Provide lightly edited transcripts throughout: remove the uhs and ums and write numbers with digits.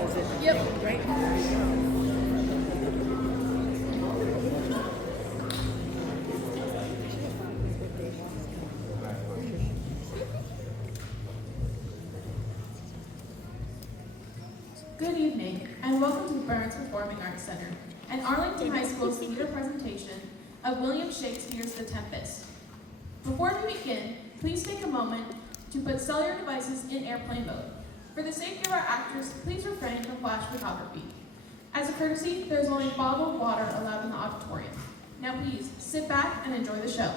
Good evening, and welcome to the Burns Performing Arts Center and Arlington High School's theater presentation of William Shakespeare's The Tempest. Before we begin, please take a moment to put cellular devices in airplane mode. For the safety of our actors, please refrain from flash photography. As a courtesy, there is only bottled water allowed in the auditorium. Now please, sit back and enjoy the show.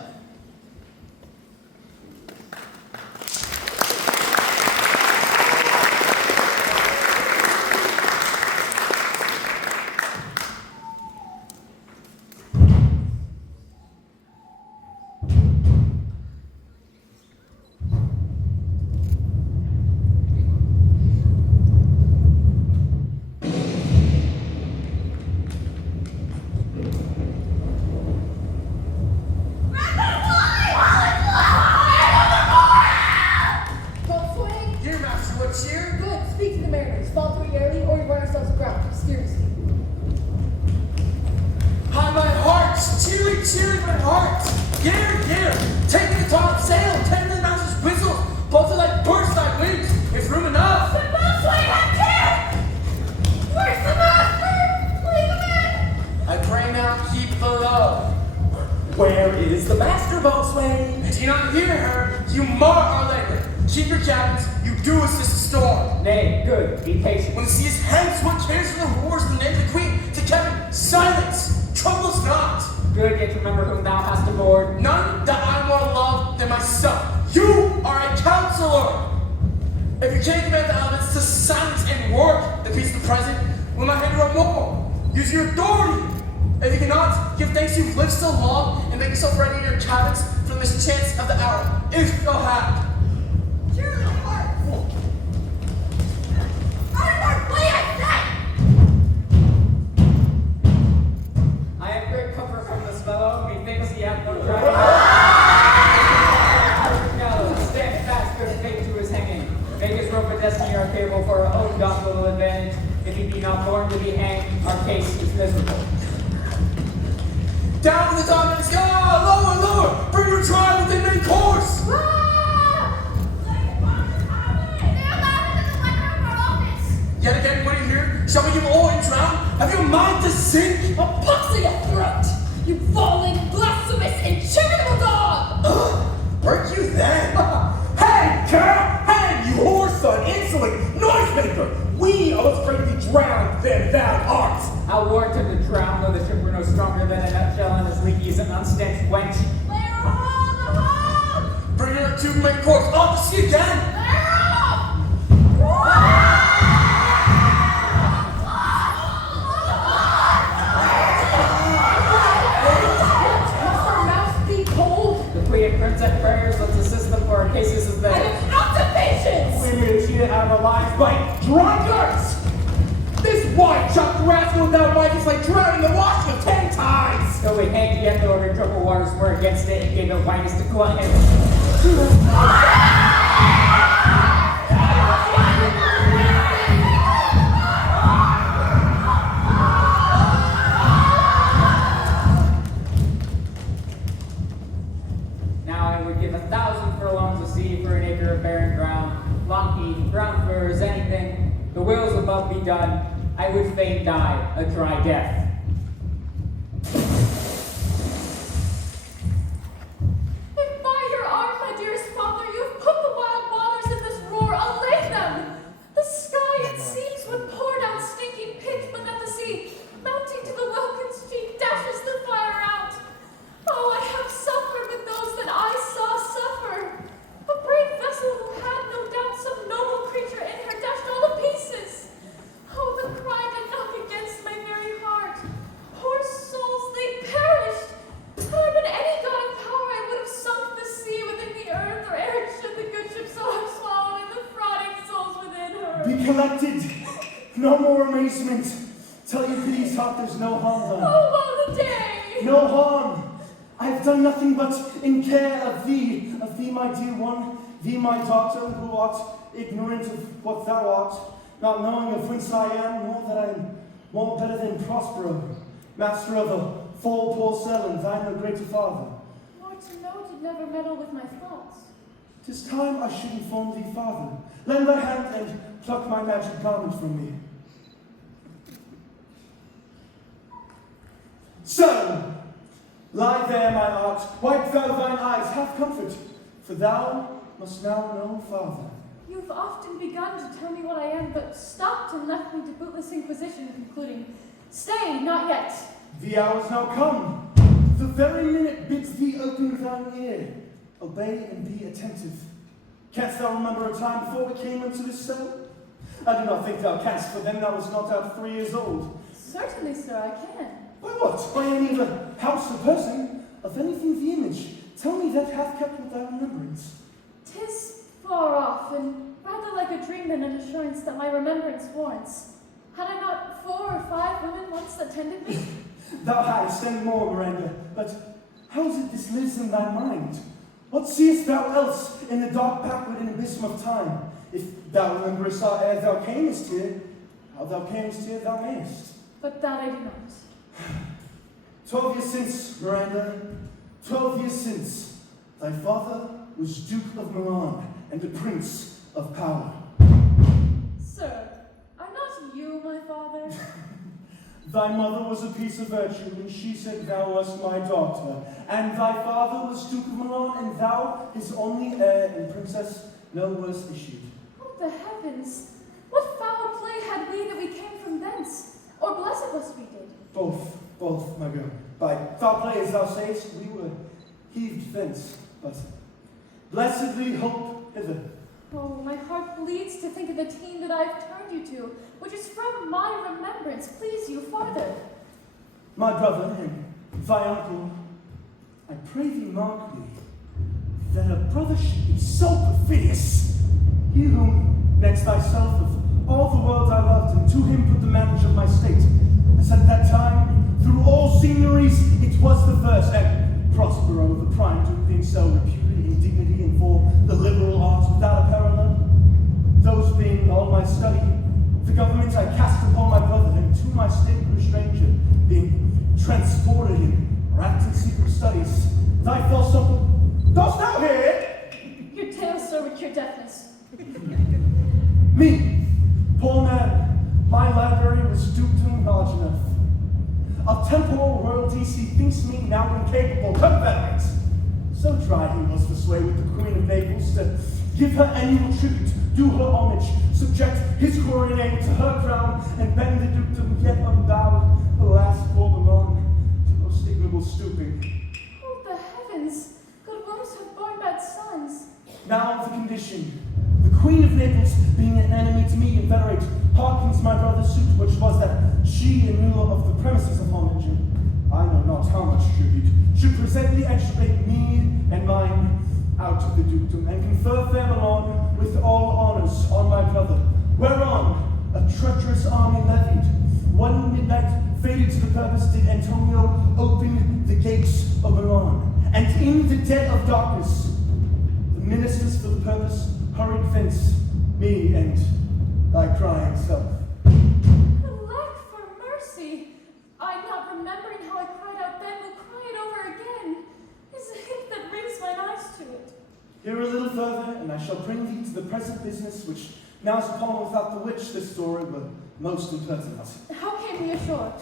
Where is the master, boatswain? Do you not hear her? You mar our labor. Keep your cabins, you do assist the storm. Nay, good, be patient. When the sea is hence, what cares for the wars in the name of the queen? To Kevin, silence! Trouble us not! Good, yet remember whom thou hast aboard. None that I more love than myself. You are a counselor! If you can't command the elements to silence and work the peace of the present, will not hinder up more. Use your authority! If you cannot, give thanks you've lived so long and make yourself ready in your cabins for the mischance of the hour, if you'll have. Surely, Mark! Mark, what I say? I have great comfort from this fellow, methinks he hath no drive. Gallows, stand fast, good fate to his hanging. Make his rope a destiny our cable for our own doctrinal advantage. If he be not born to be hanged, our case is miserable. Down to the top of the sky! Lower, lower! Bring your tribe within main course! Yet again, what do you hear? Shall we give all and drown? Have you a mind to sink? A pox in your throat! You falling, blasphemous, incharitable dog! Weren't you then? Hey, girl! Hey, you whore son, insolent noisemaker! We are afraid to be drowned than thou art! I'll warrant him to drown, though the ship were no stronger than a nutshell and as leaky as an unstanched wench. Lay her hold, the hold! Bring her to main course. Off the sea again! Lay her off! Must our mouths be cold? The Queen and Princess prayers, let's assist them for our cases of I that. am out of patience! We're being cheated out of our lives by drunkards! This wine-chopped rascal without wife is like drowning in the washing of 10 times! Though we hanged yet, though our troubled waters were against it, and gave no wines to glut him. Now I would give 1,000 furlongs of sea for an acre of barren ground, long heath, ground furs, anything. The wills above be done. I would fain die a dry death. If by your arm, my dearest father, you have put the wild waters in this roar, allay them! The sky, it seems, would pour down stinking pits, but that the sea, mounting to the welkin's cheek, dashes the fire out. Oh, I have suffered with those that I saw suffer. A brave vessel who had, no doubt, some noble creature in her, dashed all to pieces. Oh, the cry that knocked against my very heart. Poor souls, they perished. Had I been any god of power, I would have sunk the sea within the earth, or ere it should the good ship so have swallowed in the frauding souls within her. Be collected! No more amazement! Tell your pity's heart there's no harm done. Oh, woe the day! No harm! I have done nothing but in care of thee, my dear one, thee, my daughter, who art ignorant of what thou art. not knowing of whence I am, nor that I am more better than Prospero, master of a full porcelain, thine no greater father. More to know did never meddle with my thoughts. 'Tis time I should inform thee, father. Lend thy hand and pluck my magic garment from me. So, lie there, my art, wipe thou thine eyes, have comfort, for thou must now know, father. You've often begun to tell me what I am, but stopped and left me to bootless inquisition, concluding, stay, not yet. The hour's now come. The very minute bids thee open thine ear. Obey and be attentive. Canst thou remember a time before we came into this cell? I do not think thou canst, for then thou wast not out 3 years old. Certainly, sir, I can. By what? By any other house or person? Of anything the image? Tell me that hath kept with thy remembrance. 'Tis far off, and rather like a dream than an assurance that my remembrance warrants. Had I not 4 or 5 women once that tended me? Thou hast, and more, Miranda, but how is it this lives in thy mind? What seest thou else in the dark backward and abysm of time? If thou rememberest ere thou camest here, how thou camest here thou mayest. But that I do not. 12 years since, Miranda, 12 years since, thy father was Duke of Milan and the Prince of Power. Sir, are not you my father? Thy mother was a piece of virtue, and she said thou wast my daughter. And thy father was Duke of Milan, and thou his only heir and princess no worse issued. Oh, the heavens! What foul play had we that we came from thence? Or blessed was we did? Both, my girl. By foul play, as thou sayest, we were heaved thence, but blessedly hope hither. Oh, my heart bleeds to think of the team that I've turned you to, which is from my remembrance. Please you farther. My brother and thy uncle, I pray thee mark me, that a brother should be so perfidious. He whom, next thyself, of all the world I loved, and to him put the manage of my state, as at that time, through all signories, it was the first, and Prospero the prime, to being so reputed in dignity and for the liberal arts without a parallel. Those being all my study, the government I cast upon my brother, and to my state grew stranger, being transported in wrapped in secret studies. Thy false uncle, dost thou hear it? Your tale, sir, with your deafness. Me, poor man, my library was duped and large enough. Of temporal royalties he thinks me now incapable, confederate. So dry he was for sway with the Queen of Naples to give her annual tribute, do her homage, subject his glory name to her crown, and bend the dukedom yet unbowed, alas, poor Milan, to most ignoble stooping. Oh, the heavens! Good wombs have borne bad sons. Now the condition. The Queen of Naples, being an enemy to me, inveterate, hearkens my brother's suit, which was that she, in lieu of the premises of homage, and I know not how much tribute, should presently extirpate me and mine out of the dukedom, and confer fair Milan with all honors on my brother, whereon a treacherous army levied. One midnight, fated to the purpose, did Antonio open the gates of Milan, and in the dead of darkness, the ministers for the purpose hurried thence, me and thy crying self. Alack for mercy! I, not remembering how I cried out then, will cry it over again. Is a hint that brings mine eyes to it. Hear a little further, and I shall bring thee to the present business, which now is upon without the which this story were most impertinent. How came we ashore?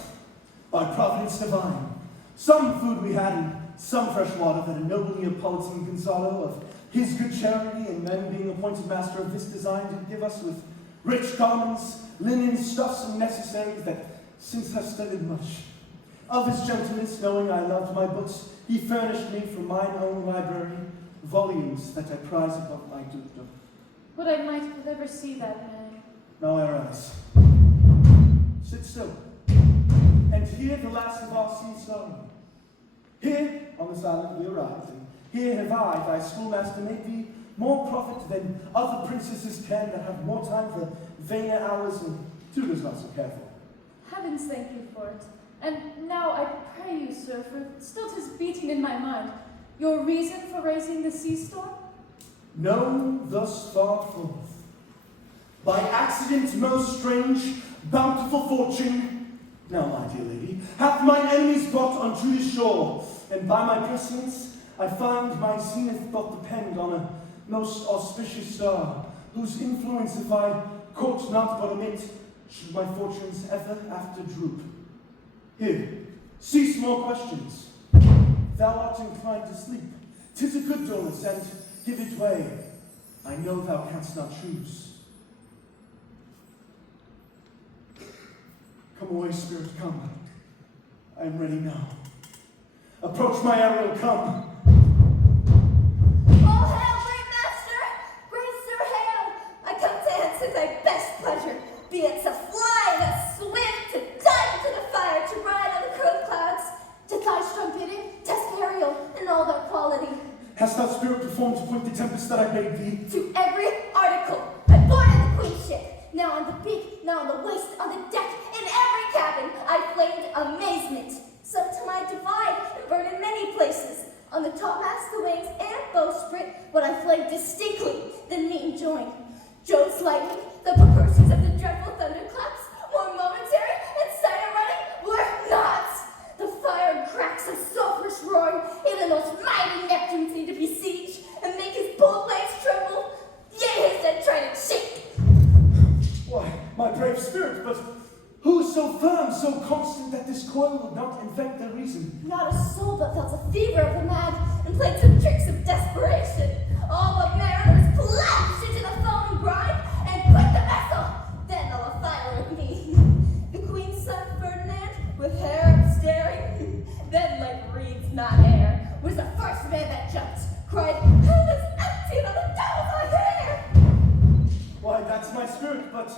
By providence divine, some food we had, and some fresh water that a noble Neapolitan Gonzalo of his good charity, and then being appointed master of this design, did give us with rich garments, linen, stuffs, and necessaries that since have studied much. Of his gentleness, knowing I loved my books, he furnished me from mine own library volumes that I prize above my dukedom. Would I might could ever see that man. Now I rise. Sit still, and hear the last of our sea song. Here on this island we arrived, and here have I, thy schoolmaster, made thee more profit than other princesses can that have more time for vainer hours and tutors not so careful. Heavens thank you for it. And now I pray you, sir, for still 'tis beating in my mind, your reason for raising the sea storm? Known thus far forth, By accident most strange, bountiful fortune, now, my dear lady, hath mine enemies brought unto this shore, and by my prescience I find my zenith doth depend on a most auspicious star, whose influence if I court not but omit, should my fortunes ever after droop. Here, cease more questions. Thou art inclined to sleep. 'Tis a good dullness, and give it way. I know thou canst not choose. Come away, spirit, come. I am ready now. Approach my Ariel, come. All hail, great master! Great sir, hail! I come to answer thy best pleasure, be it to fly, to swim, to dive into the fire, to ride on the curled clouds, to thy strong bidding, test Ariel in all their quality. Hast thou, spirit, performed to point the tempest that I bade thee? To every article, I boarded the queen's ship, now on the beak, now on the waist, on the deck, in every cabin, I flamed amazement. Some to my divide and burned in many places. On the topmast, the wings, and bowsprit, what I flamed distinctly, then meet and join. Jove's lightning, the precursors of the dreadful thunderclaps, more momentary and siren running, were not. The fire and cracks of sulphurous roaring, even the most mighty Neptune seemed to besiege, and make his bold blades tremble, yea, his dead trident shake. Why, my brave spirit, but who is so firm, so constant that this coil would not infect their reason? Not a soul but felt a fever of the mad, and played some tricks of desperation. All but mariners plunged into the foaming brine, and quit the vessel. Then all afire with me. The queen's son Ferdinand, with hair staring, then like reeds not air, was the first man that jumped, cried, "Hell is empty and on the devil my hair!" Why, that's my spirit, but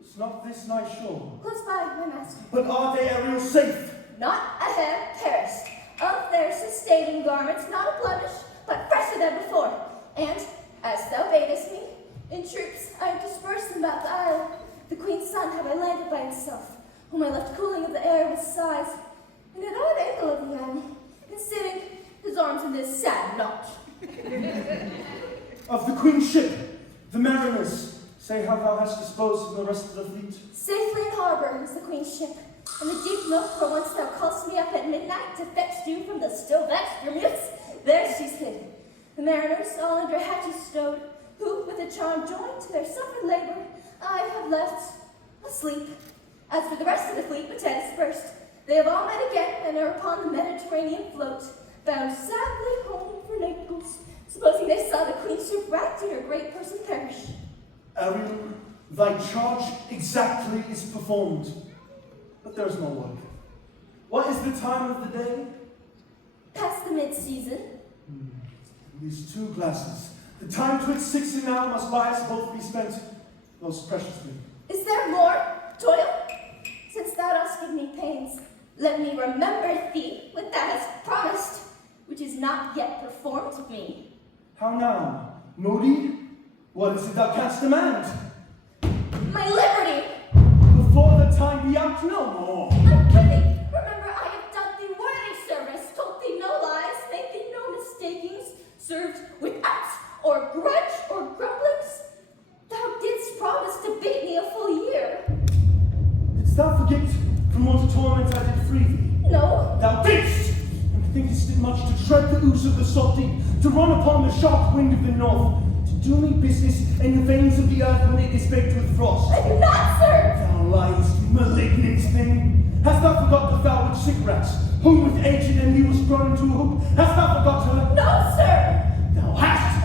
is not this nigh shore? Close by, my master. But are they, Ariel, safe? Not a hair perished. Of their sustaining garments, not a blemish, but fresher than before. And, as thou badest me, in troops I have dispersed them about the isle. The queen's son have I landed by himself, whom I left cooling of the air with sighs, in an odd angle of the isle, and sitting, his arms in this sad knot. Of the queen's ship, the mariners, say how thou hast disposed of the rest of the fleet. Safely in harbor is the queen's ship, and the deep milk for once thou call'st me up at midnight to fetch dew from the still vexed Bermudes, there she's hid. The mariners, all under hatches stowed, who, with a charm joined to their suffered labor, I have left asleep. As for the rest of the fleet which had dispersed, they have all met again and are upon the Mediterranean float, bound sadly home for Naples, supposing they saw the queen's ship wrecked and her great person perish. Ariel, thy charge exactly is performed, but there is more work. What is the time of the day? Past the mid-season. These 2 glasses. The time twixt 6 and now must by us both be spent most preciously. Is there more toil? Since thou dost give me pains, let me remember thee what thou hast promised, which is not yet performed to me. How now, moody? What is it thou canst demand? My liberty! Before the time be out, no more. My prithee, remember I have done thee worthy service, told thee no lies, made thee no mistakings, served without or grudge or grumblings. Thou didst promise to bait me a full year. Didst thou forget from what torment I did free thee? No. Thou didst! And thinkest it much to tread the ooze of the salt deep, to run upon the sharp wind of the north, to do me business in the veins of the earth when it is baked with frost? I do not, sir! Thou liest, malignant thing! Hast thou forgot the foul witch Sycorax, whom with aged and he was thrown into a hoop? Hast thou forgot her? No, sir! Thou hast!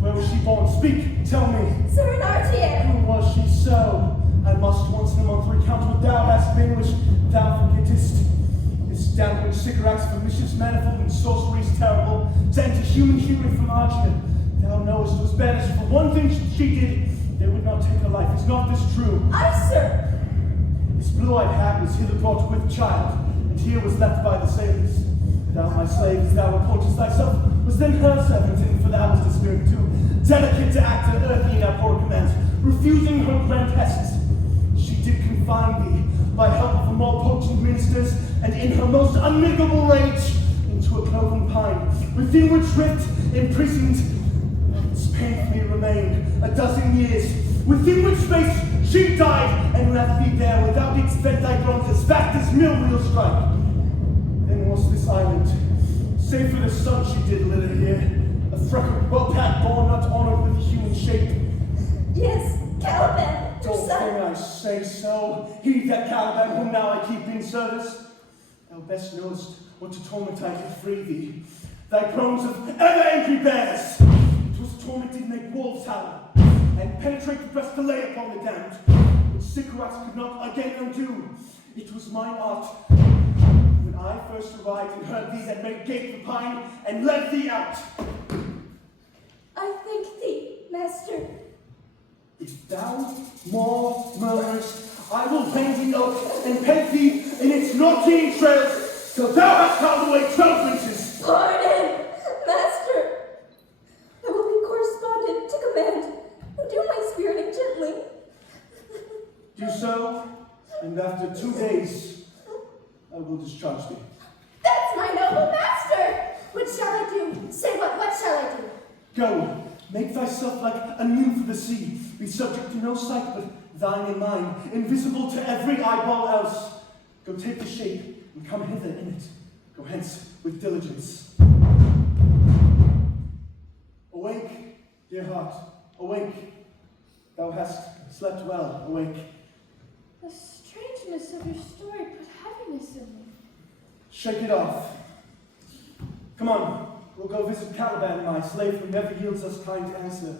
Where was she born? Speak, tell me. Sir, in RTA. Who was she so? I must once in a month recount what thou hast been, which thou forgettest. This damn witch Sycorax, for mischiefs manifold and sorceries terrible, to enter human hearing from Archia. Thou knowest was banished for one thing she did. They would not take her life. Is not this true? Aye, sir. This blue-eyed hag was hither brought with child, and here was left by the sailors. Thou, my slave, as thou reportest thyself, was then her servant, and for thou was the spirit too, delicate to act and earthy in our poor commands, refusing her grand hests. She did confine thee, by help of her more potent ministers, and in her most unmitigable rage, into a cloven pine, within which rift, imprisoned, once painfully remained a dozen years, within which space she died, and left thee there without its bent thy groans as fast as mill wheels strike. Then was this island, save for the sun she did litter here, a freckled well-packed born not honored with human shape. Yes, Caliban, your Don't son. think I say so. He that Caliban whom now I keep in service. Thou best knowest what to torment I could free thee. Thy groans of ever angry bears. It was tormented make wolves howl, and penetrate the breast to lay upon the damned, which Sycorax could not again undo. It was mine art, when I first arrived and heard thee, that made gape the pine and led thee out. I thank thee, master. If thou more murmurest, I will bend the oak and peg thee in its naughty entrails, till thou hast found away 12 princes. Pardon, master. I will be correspondent to command. Do my spiriting gently. Do so, and after 2 days, I will discharge thee. That's my noble master. What shall I do? Say what shall I do? Go, make thyself like a nymph of the sea, be subject to no sight but thine and mine, invisible to every eyeball else. Go take the shape, and come hither in it. Go hence with diligence. Awake, dear heart, awake. Thou hast slept well, awake. The strangeness of your story put heaviness in me. Shake it off. Come on, we'll go visit Caliban, my slave, who never yields us kind answer.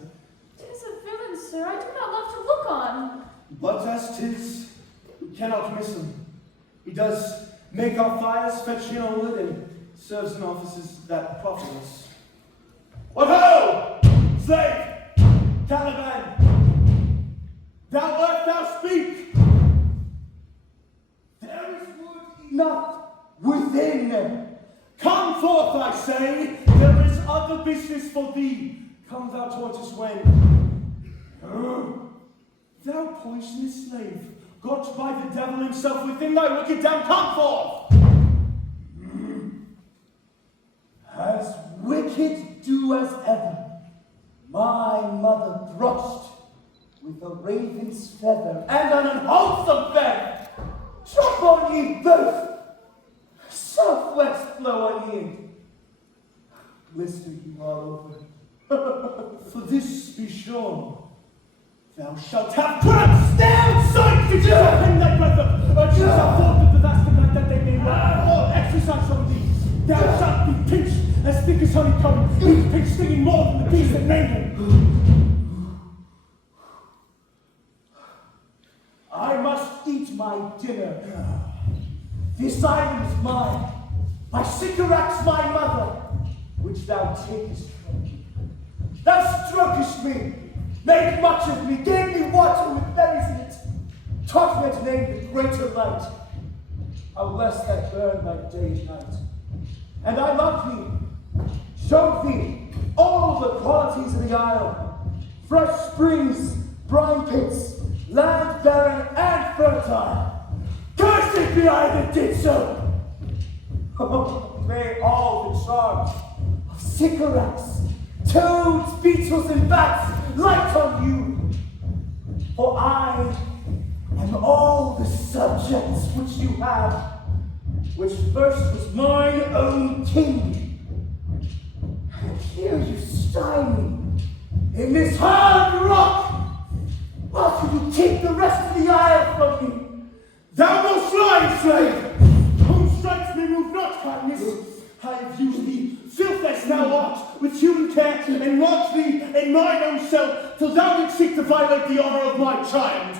It is a villain, sir, I do not love to look on. But as 'tis, we cannot miss him. He does make our fires, fetch in our wood, and serves in offices that profit us. What ho! Slave! Caliban! Thou art thou speak! There is wood enough within. Come forth, I say, there is other business for thee. Come thou tortoise when. Thou poisonous slave, got by the devil himself within thy wicked dam, come forth! As wicked do as ever, my mother thrust with a raven's feather and an unwholesome bed. Drop on ye both, southwest flow on ye, blister ye all over. For this be sure, thou shalt have grants down sight to in thy breath of urges are forth of the vast night that they may work all exercise from thee. Thou shalt be pinched as thick as honeycomb, each pinch stinging more than the bees that made him. I must eat my dinner. This island is mine, by Sycorax my mother, which thou takest from me. Thou strokest me, made much of me, gave me water with berries in it, taught me to name the greater light, how less that burned by day and night. And I loved thee, showed thee all the qualities of the isle, fresh springs, brine pits, land barren and fertile. Cursed be I that did so! May all the charms of Sycorax, toads, beetles, and bats light on you! For I am all the subjects which you have, which first was mine own king. And here you stymie in this hard rock, whilst you take the rest of the isle from me. Thou most lying slave! Whom strikes me move not kindness. I have used thee, filth as thou art, with human care, and lodged thee in mine own cell, till thou didst seek to violate the honor of my child.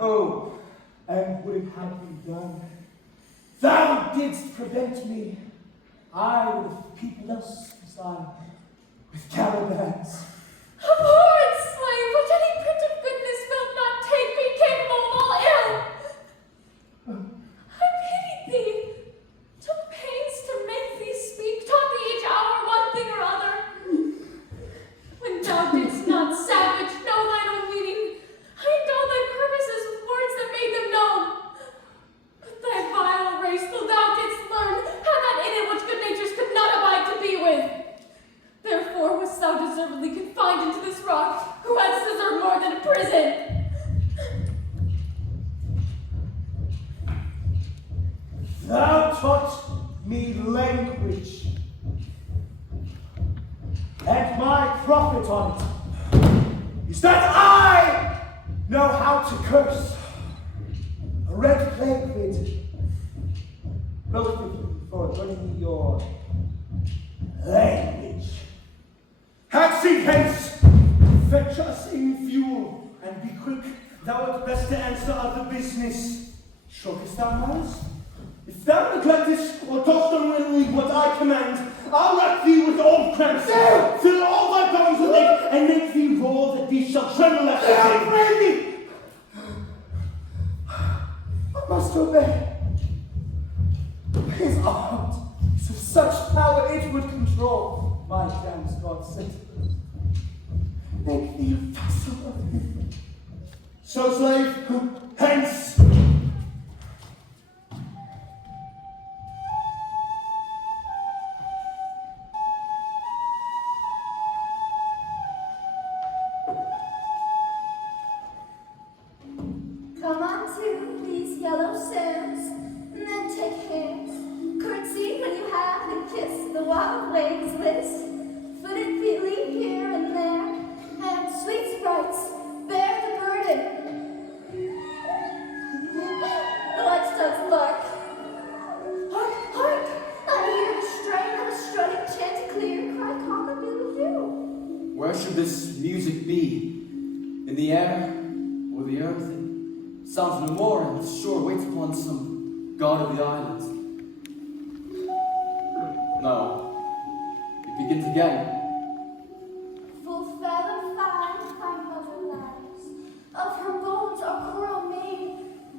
Oh, and would it have been done? Thou didst prevent me. I would have peopled us beside with caravans. A horrid slave, which any print of goodness will not take me capable of all ill. I pitied thee, took pains to make thee speak, taught thee each hour one thing or other. When thou didst not savage know thine own meaning, I know thy purposes with words that made them known. But thy vile race, till thou didst learn, had that in it which good natures could not abide to be with. prison. Thou taught me language, and my profit on it is that I know how to curse. A red plague rid, both of you, for learning your language. Hansen, hence, fetch us in fuel, and be quick. Thou art best to answer other business. Shruggest thou eyes? If thou neglectest or dost unwillingly what I command, I'll rack thee with old cramps, fill all thy bones with ache, and make thee roar that thee shall tremble at the baby! I must obey. His art is of such power it would control my hands, God sent. Make thee a vassal of him. So, slave, hence! Come on to these yellow sands, and then take hands. Curtsy when you have and kiss the wild waves list. Foot it feely here and there, and sweet sprites bear the burden. The watchdogs bark. Hark, hark! I hear the strain of a strutting chanticleer cry cock-a-doodle-doo. Where should this music be? In the air or the earth? It sounds no more, and sure waits upon some god of the island. No. It begins again. Full fathom fine, thy mother lies. Of her bones are coral made.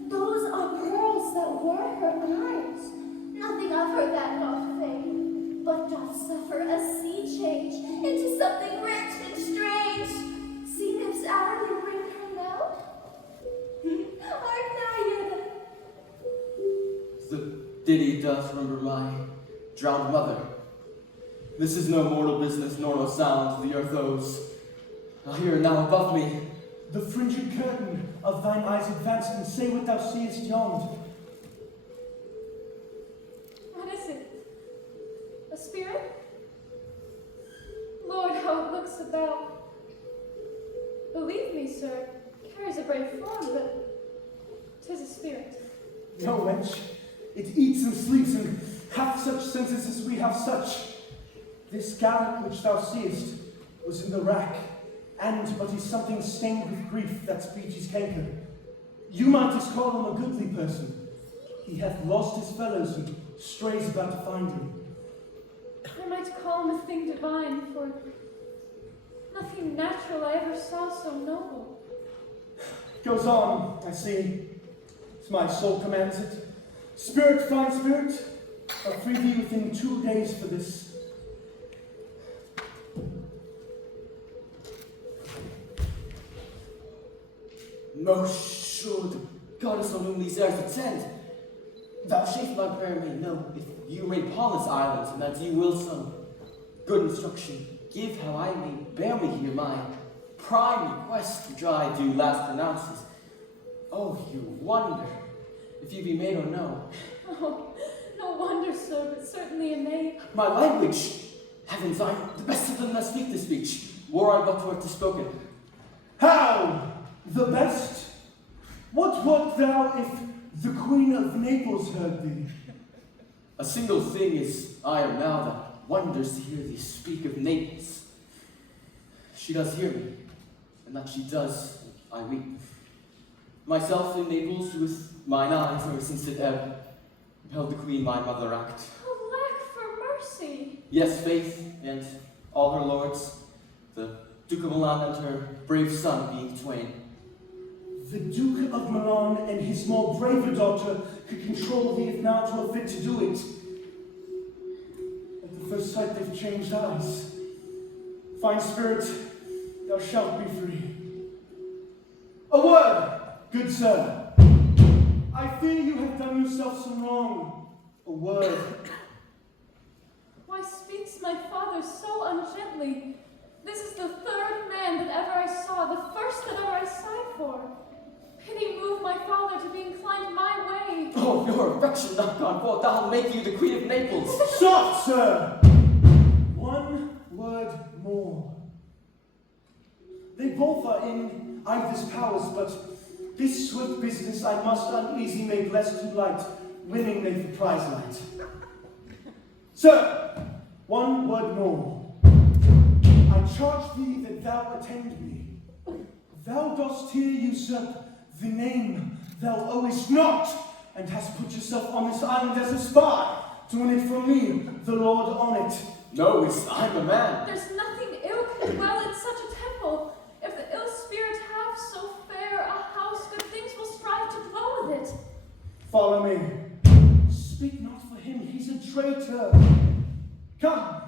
Those are pearls that were her eyes. Nothing of her that doth fade, but doth suffer a sea change into something rich and strange. Sea nymphs hourly bring her milk. Art thou yet? The ditty doth remember my drowned mother. This is no mortal business, nor no sound the earth owes. I hear it now above me. The fringed curtain of thine eyes advanced, and say what thou seest yond. What is it? A spirit? Lord, how it looks about. Believe me, sir, it carries a brave form, but 'tis a spirit. No, wench, it eats and sleeps, and hath such senses as we have such. This garret which thou seest was in the rack, and but is something stained with grief that speech is canker. You might as call him a goodly person. He hath lost his fellows and strays about to find him. I might call him a thing divine, for nothing natural I ever saw so noble. Goes on, I see, as my soul commands it. Spirit, fine spirit, I'll free thee within 2 days for this. Most sure the goddess on whom these airs attend. Vouchsafe my prayer may know, if you reign upon this island, and that you will some good instruction give how I may bear me here my prime request, which I do last pronounces. Oh, you wonder if you be maid or no. Oh, no wonder, sir, but certainly a maid. My language, heavens, I'm the best of them that speak this speech, were I but to spoken. How? The best? What wert thou if the Queen of Naples heard thee? A single thing is I am now that wonders to hear thee speak of Naples. She does hear me, and that she does, I weep. Myself in Naples with mine eyes ever since it ebb, beheld the Queen my mother act. Alack for mercy! Yes, faith, and all her lords, the Duke of Milan and her brave son being twain. The Duke of Milan and his more braver daughter could control thee if now 'twere fit to do it. At the first sight they've changed eyes. Fine spirit, thou shalt be free. A word, good sir. I fear you have done yourself some wrong. A word. Why speaks my father so ungently? This is the third man that ever I saw, the first that ever I saw roar. Pity move my father to be inclined my way. Oh, your affection not gone forth, I'll make you the Queen of Naples. Soft, sir! One word more. They both are in either's powers, but this swift business I must uneasy make less too light, winning they for prize light. Sir, one word more. I charge thee that thou attend me. Thou dost here usurp the name thou owest not, and hast put yourself on this island as a spy, to win it from me, the Lord on it. No, I'm a man. There's nothing ill can dwell in such a temple. If the ill spirit have so fair a house, good things will strive to dwell with it. Follow me. Speak not for him, he's a traitor. Come,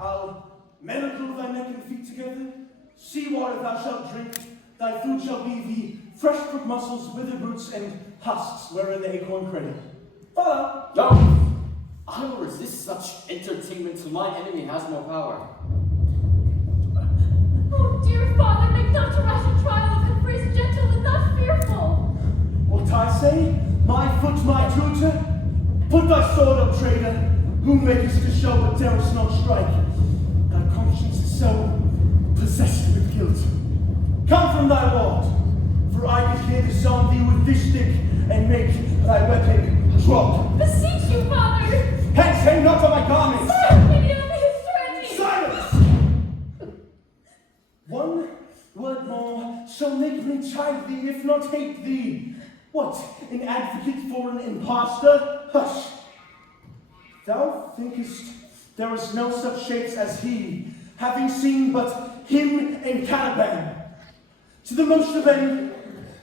I'll manacle thy neck and feet together. Sea water thou shalt drink, thy food shall be the fresh fruit mussels, withered roots, and husks wherein the acorn cradle. Follow. No, I will resist such entertainment till my enemy has no power. Oh, dear father, make not a rash a trial of him, for he's gentle and not fearful. What I say? My foot, my tutor? Put thy sword up, traitor, who makest to show but darest not strike. Thy conscience is so possessed with guilt. Come from thy ward, for I could here disarm thee with this stick and make thy weapon drop. Beseech you, father! Hence, hang not on my garments! Sir, pity on me, his threatening! Silence! One word more shall make me chide thee, if not hate thee. What, an advocate for an impostor? Hush! Thou thinkest there is no such shapes as he, having seen but him and Caliban. To the most of them,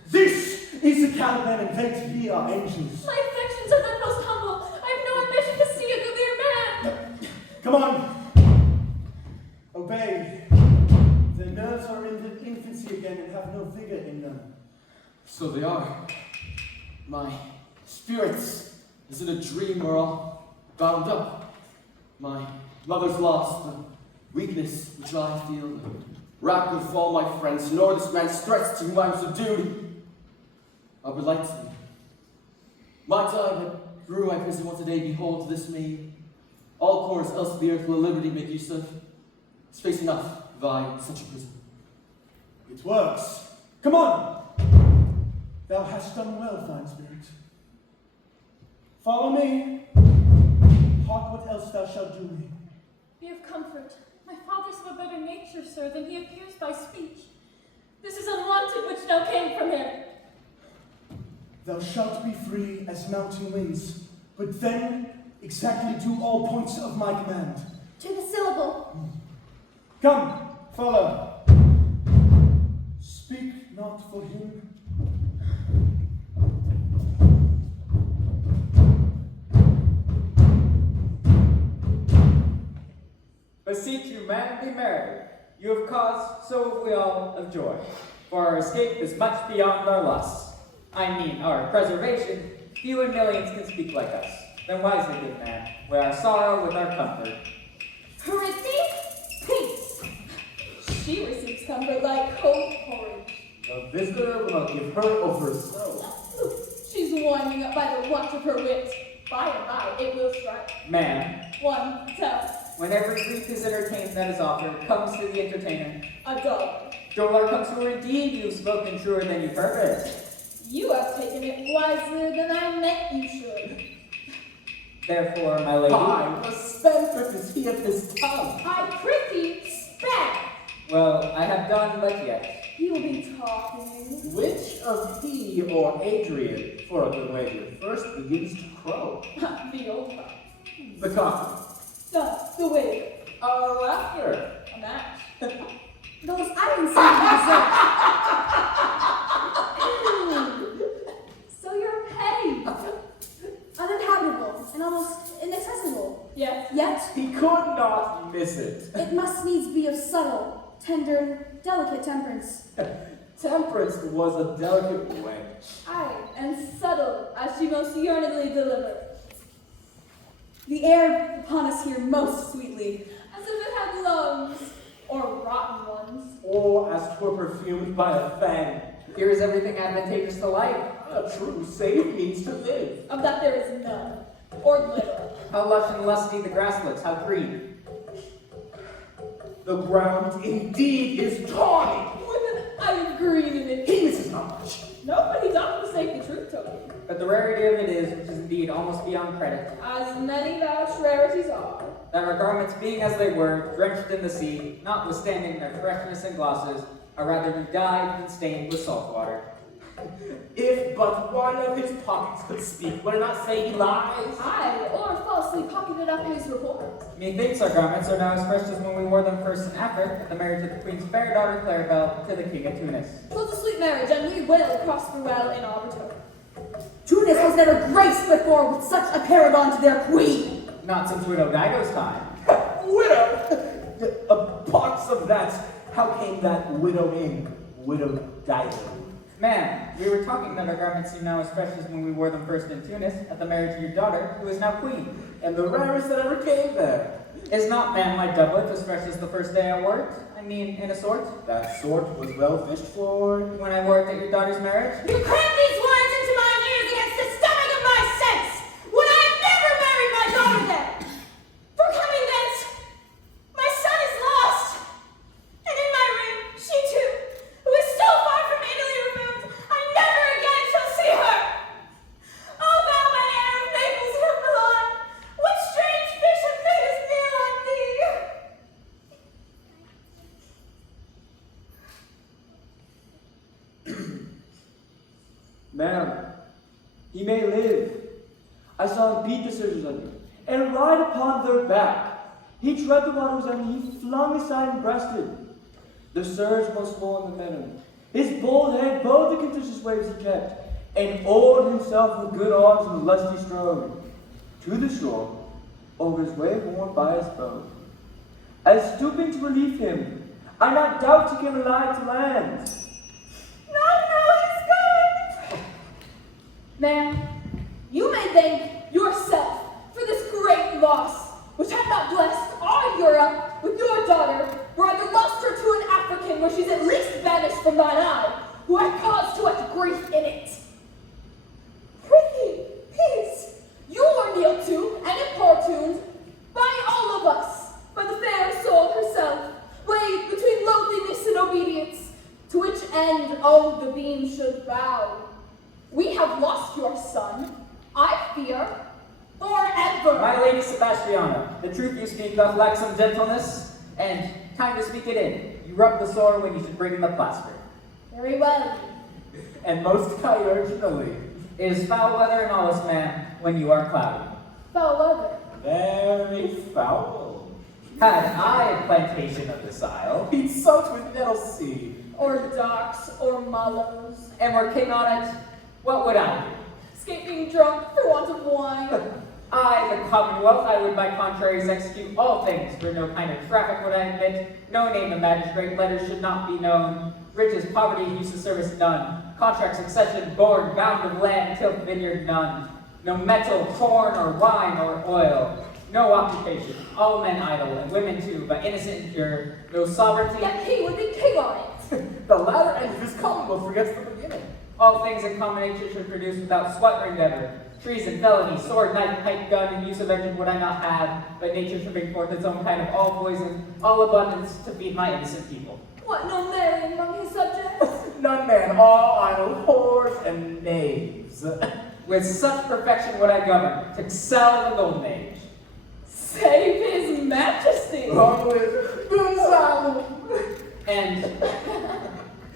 this is the Caliban, and they to thee are angels. My affections are then most humble. I have no ambition to see a goodlier man. Come on! Obey. Their nerves are in the infancy again and have no vigor in them. So they are. My spirits is in a dream where all bound up. My mother's lost, the weakness which I feel, the wrath with all my friends, nor this man's threats to whom I am subdued. I would like to. My time that grew my prison once a day, behold this me. All corners else of the earth will liberty make use of. Space enough, vie such a prison. It works. Come on! Thou hast done well, fine spirit. Follow me. Hark what else thou shalt do me. Be of comfort. My father's of a better nature, sir, than he appears by speech. This is unwanted which now came from him. Thou shalt be free as mountain winds, but then exactly do all points of my command. To the syllable. Come, follow. Speak not for him. Beseech you, man, be merry. You have caused, so have we all, of joy. For our escape is much beyond our lusts. I mean, our preservation. Few in millions can speak like us. Then wisely, good man, weigh our sorrow with our comfort. Prithee, peace. She receives comfort like cold porridge. The visitor will not give her over so. She's winding up by the watch of her wit. By and by, it will strike. Man, One, tell. when every grief is entertained that is offered, comes to the entertainer. A dog. Dolor comes to her indeed, you've spoken truer than you purposed. You have taken it wiser than I meant you should. Therefore, my lady. I was Spendthrift is he of his tongue. I prithee, spare. Well, I have done but yet. You will be talking. Which of he or Adrian, for a good wager, first begins to crow? The old one. The cock. The waiter. Laughter. A match. Those islands So you're petty. uninhabitable and almost inaccessible. Yes. Yet, He could not miss it. it must needs be of subtle, tender, and delicate temperance. Temperance was a delicate way. Aye, and subtle as she most yearningly delivered. The air upon us here most sweetly. As if it had lungs. Or rotten ones. Or as 'twere perfumed by a fang. Here is everything advantageous to life. A true sage means to live. Of that there is none, or little. How lush and lusty the grass looks, how green. The ground indeed is tawny. With an iron green in it. He misses not much. No, but he's often to say the truth, Toby. But the rarity of it is, which is indeed almost beyond credit, As many vouch rarities are. that our garments being as they were, drenched in the sea, notwithstanding their freshness and glosses, are rather bedyed than stained with salt water. If but one of his pockets could speak, would it not say he lies? Aye, or falsely pocketed up his report. Methinks our garments are now as fresh as when we wore them first and after, at the marriage of the Queen's fair daughter Claribel to the King of Tunis. 'Twas a sweet marriage, and we will prosper well in our return. Tunis was never graced before with such a paragon to their queen. Not since Widow Dido's time. Widow! A pox of that. How came that widow in? Widow Dido. Ma'am, we were talking that our garments seem now as fresh as when we wore them first in Tunis, at the marriage of your daughter, who is now queen. And the rarest that ever came there. Is not, ma'am, my doublet as fresh as the first day I wore it? I mean, in a sort. That sort was well fished for. When I wore it at your daughter's marriage? You cram these words into my ears against the stomach of my sense, when I have never married my daughter there. For coming thence, my son is lost, and in my ring, she too, who is so far from Italy removed, I never again shall see her. O thou, my heir of Naples and of Milan, what strange fish have made us kneel on thee? Ma'am, he may live. I saw him beat the surgeons on you, and ride upon their back. He tread the waters and he flung aside and breasted. The surge was full in the meadow. His bold head bowed the contentious waves he kept, and oared himself with good arms and lusty strode to the shore, over his way worn by his boat. As stooping to relieve him, I not doubt he came alive to land. Ma'am, you may thank yourself for this great loss, which had not blessed all Europe with your daughter, or either lost her to an African where she's at least banished from thine eye, who had caused too much grief in it. Prithee, peace, you were kneeled to and importuned by all of us, by the fair soul herself, weighed between loneliness and obedience, to which end, oh, the beam should bow. We have lost your son, I fear, forever. My lady Sebastiana, the truth you speak doth lack some gentleness, and time to speak it in. You rub the sore when you should bring in the plaster. Very well. And most originally. It is foul weather in all this, ma'am, when you are cloudy. Foul weather. Very foul. Had I a plantation of this isle, He'd soaked with nettle seed. Or docks, or mallows. and were king on it, what would I do? Escape being drunk for want of wine. I, the Commonwealth, I would by contraries execute all things, for no kind of traffic would I admit, no name of magistrate, letters should not be known, riches, poverty, use of service none, contract, succession, board, bound of land, tilt, vineyard none, no metal, corn, or wine, or oil, no occupation, all men idle, and women too, but innocent and pure, no sovereignty, Yet he would be king on it. The latter end of his commonwealth forgets the beginning. all things in common nature should produce without sweat or endeavor. Treason, felony, sword, knife, pipe, gun, and use of engine would I not have, but nature should bring forth its own kind of all poison, all abundance to feed my innocent people. What, no marrying among his subjects? None man, all idle whores and knaves. With such perfection would I govern, to excel the golden age. Save his majesty. Long live Gonzalo. And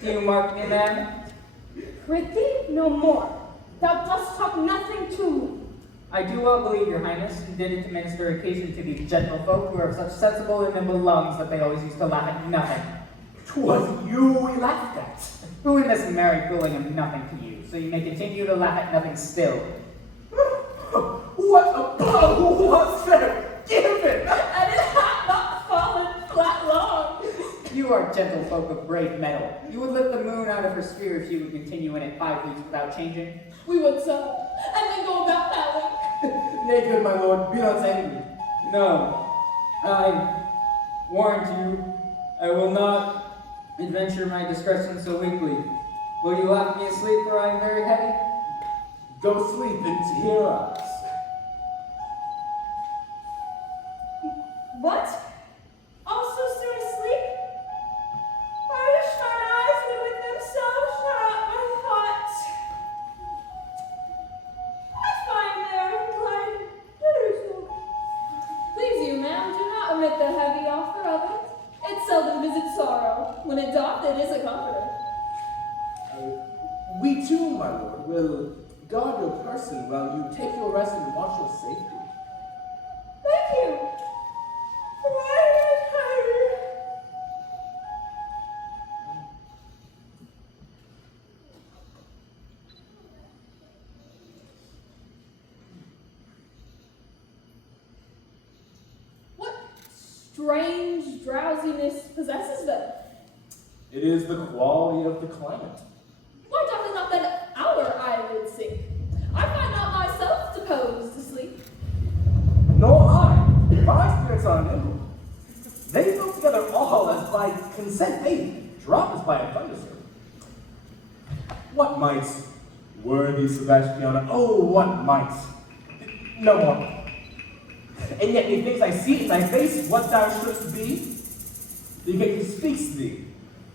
do you mark me, ma'am? Prithee, no more. Thou dost talk nothing to me. I do well believe, your highness, and did it to minister occasion to these gentle folk who are of such sensible and nimble lungs that they always used to laugh at nothing. 'Twas you we laughed at. Who in this merry fooling of nothing to you, so you may continue to laugh at nothing still. What a blow was there given! And it hath not fallen flat long. You are gentle folk of brave metal. You would lift the moon out of her sphere if she would continue in it 5 weeks without changing. We would so, and then go about howling. Nay, good my lord, be not angry. No, I warrant you, I will not adventure my discretion so weakly. Will you laugh me asleep, for I am very heavy? Go sleep and hear us. What? Also soon asleep? I wish mine eyes would with themselves shut up my thoughts. I find their inclined to do so. Please you, ma'am, do not omit the heavy offer of it. It seldom visits sorrow. When it doth, it is a comforter. We too, my lord, will guard your person while you take your rest and watch your safety. Thank you. Why am I tired? What strange drowsiness possesses them? It is the quality of the climate. Why doth not then our eyelids sink? I find not myself disposed to sleep. Nor I. My spirits are nimble. They go together all as by consent they drop as by a thunderstorm. What might, worthy Sebastiana, oh, what might? No more. And yet methinks I see in thy face what thou shouldst be. The king speaks to thee,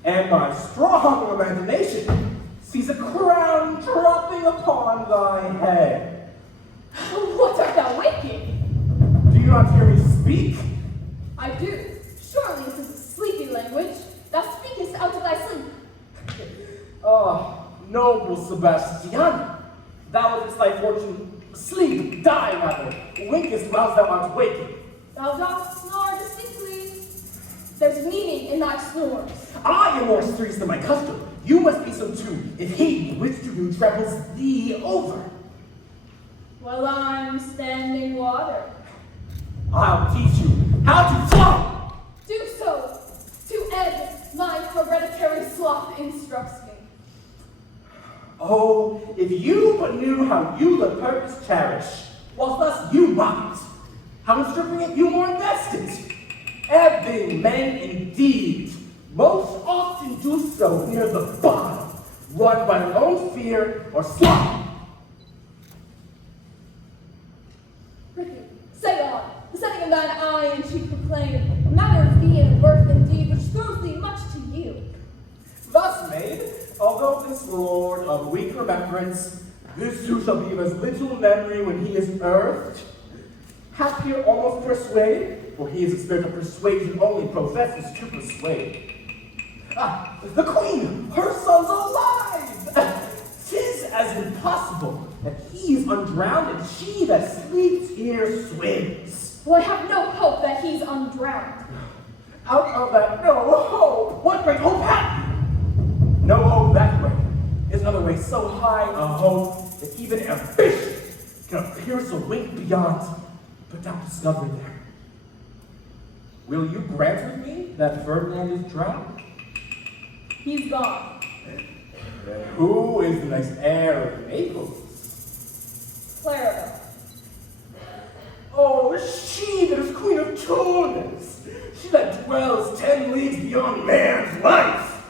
and my strong imagination sees a crown dropping upon thy head. What art thou waking? Do you not hear me speak? I do. Surely it is a sleepy language. Thou speakest out of thy sleep. Ah, noble Sebastian, thou wouldst thy fortune sleep, die rather, winkest whilst thou art waking. Thou dost snore distinctly. There's meaning in thy snores. I am more serious than my custom. You must be so too, if he which to you tramples thee over. While I'm standing water. I'll teach you how to flow. Do so. To end my hereditary sloth instructs me. Oh, if you but knew how you the purpose cherish, whilst thus you mock it, how in stripping it you more invest it. Ebbing men indeed most often do so near the bottom, run by their own fear or sloth. Prithee, say on. The setting of thine eye and cheek proclaim a matter of thee and of birth indeed, which throws thee much to yield. Thus made, although this lord of weak remembrance, this too shall be of as little memory when he is earthed, hath here almost persuaded, for he is a spirit of persuasion only professes to persuade. Ah, the queen, her son's alive! 'Tis as impossible that he is undrowned and she that sleeps here swims. Well, I have no hope that he's undrowned. Out of that no hope, what great hope have you? No hope that way. Is another way so high a hope that even ambition can pierce a wink beyond, but not discover there. Will you grant with me that Ferdinand is drowned? He's gone. Then who is the next heir of Naples? Clarabelle. Oh, she that is queen of Tunis, she that dwells 10 leagues beyond man's life.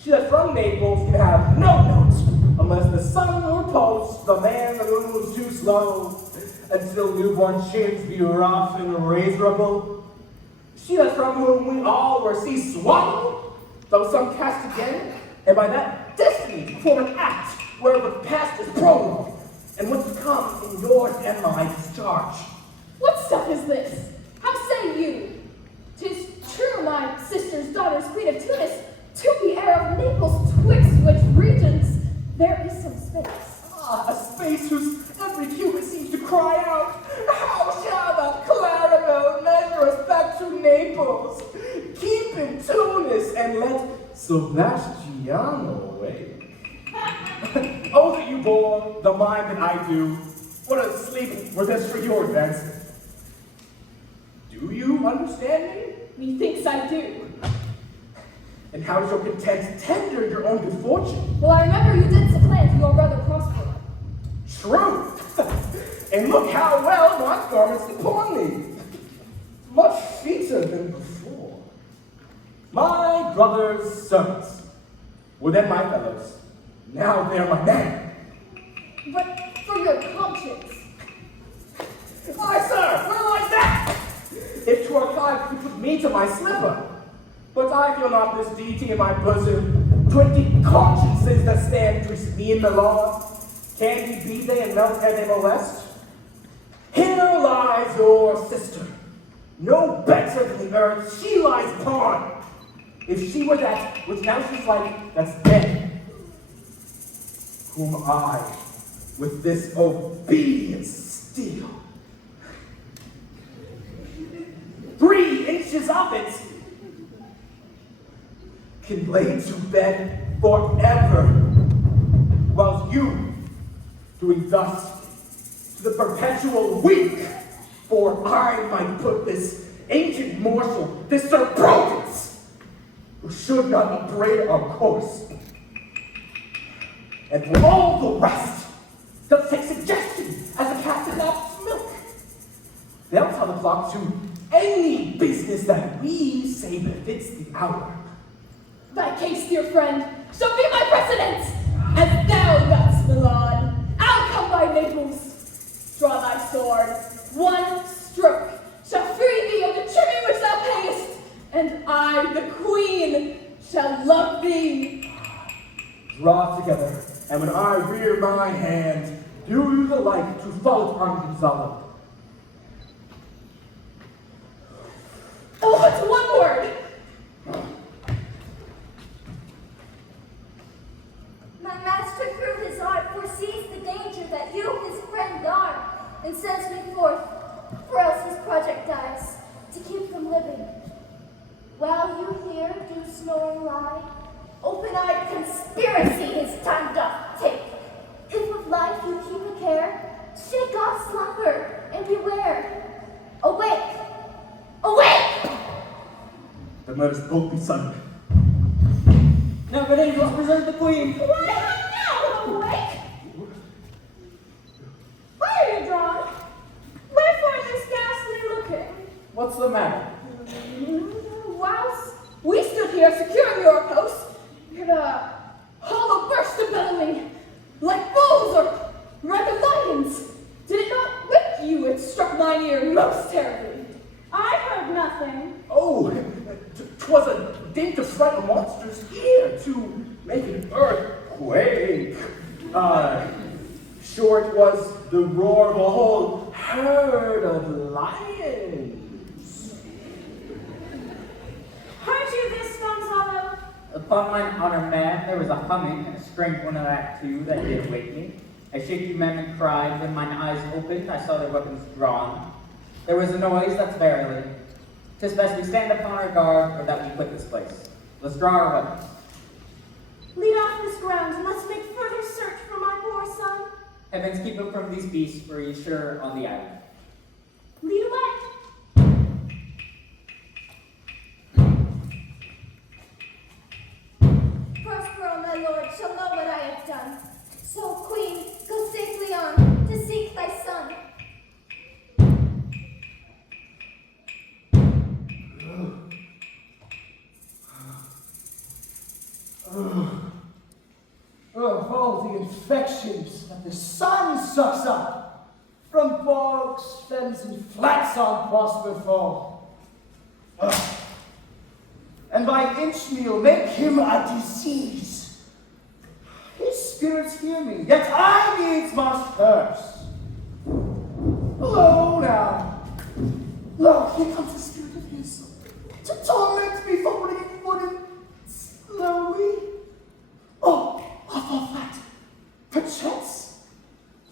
She that from Naples can have no notes, unless the sun repulse the man the moon was too slow, until newborn shins be rough and razorable. She that from whom we all were see swallowed, though some cast again, and by that destiny to perform an act where the past is prologue, and what's to come in yours and my discharge. What stuff is this? How say you? 'Tis true my sister's daughter's queen of Tunis, to be heir of Naples, twixt which regions there is some space. Ah, a space whose every cubit seems to cry out, how shall that Clarabelle measure us back to Naples? Keep in Tunis and let Sebastiano wake. Oh, that you bore the mind that I do, what a sleep were this for your advancement. Do you understand me? Methinks I do. And how does your content tender your own good fortune? Well, I remember you did supplant your brother Prospero. True. And look how well my garments upon me. Much feater than before. My brother's servants. Well then, my fellows, now they're my men. But for your conscience. Aye, sir, where was that? If 'twere God could put me to my slipper. But I feel not this deity in my bosom. 20 consciences that stand betwixt me and the law. Candy be they and melt ere they molest? Here lies your sister. No better than the earth, she lies upon. If she were that, which now she's like, that's dead. Whom I, with this obedience steal. 3 inches of it can lay to bed forever, while you, doing thus to the perpetual weak, for I might put this ancient morsel, this Sir Brokens, who should not upbraid our course. And for all the rest, they'll take suggestion as a cat that laps milk. They'll tell the clock to any business that we say befits the hour. Thy case, dear friend, shall be my precedent. As thou dost, Milan, I'll come by Naples. Draw thy sword. One stroke shall free thee of the tribute which thou payest, and I, the queen, shall love thee. Draw together, and when I rear my hand, do you the like to follow Arlington Gonzalo. Oh, it's one word. My master through his art foresees the danger that you, his friend, are, and sends me forth, or else his project dies, to keep from living. While you here do snoring lie, open-eyed conspiracy his time doth take. If of life you keep a care, shake off slumber and beware. Awake! Awake! But let us both be silent. Now, good angels, preserve the queen. Why, how now, awake? Why are you drawn? Wherefore this ghastly looking? What's the matter? Whilst we stood here securing your post, we heard a hollow burst of bellowing, like bulls or rather lions. Did it not whip you? It struck mine ear most terribly. I heard nothing. Oh, 'twas a dint of frightened monsters here to make an earthquake. Sure it was the roar of a whole herd of lions. Heard you this, Gonzalo? Upon mine honor, man, there was a humming and a strange one of that too that did wake me. I shake you men and cried, when mine eyes opened, I saw their weapons drawn. There was a noise, that's verily. 'Tis best we stand upon our guard, or that we quit this place. Let's draw our weapons. Lead off this ground and let's make further search for my poor son. Heavens keep him from these beasts, for he is sure on the island. Lead away. Prospero, my lord, shall know what I have done. So, queen, go safely on to seek thy son. All the infections that the sun sucks up from bogs, fens, and flats on Prosper fall. And by inchmeal make him a disease. His spirits hear me, yet I needs must curse. Lo now, lo, here comes the spirit of his, to torment me for bringing wood slowly. Oh, I thought that, perchance,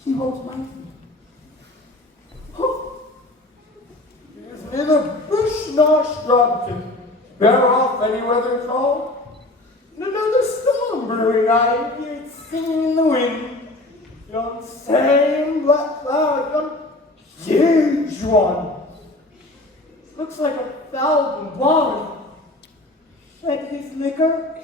he won't mind me. Oh, he is neither bush nor shrub to bear off any weather at all. Another storm brewing, I hear it singing in the wind. Yon same black cloud, yon huge one. Looks like 1,000 barley. Shed his liquor.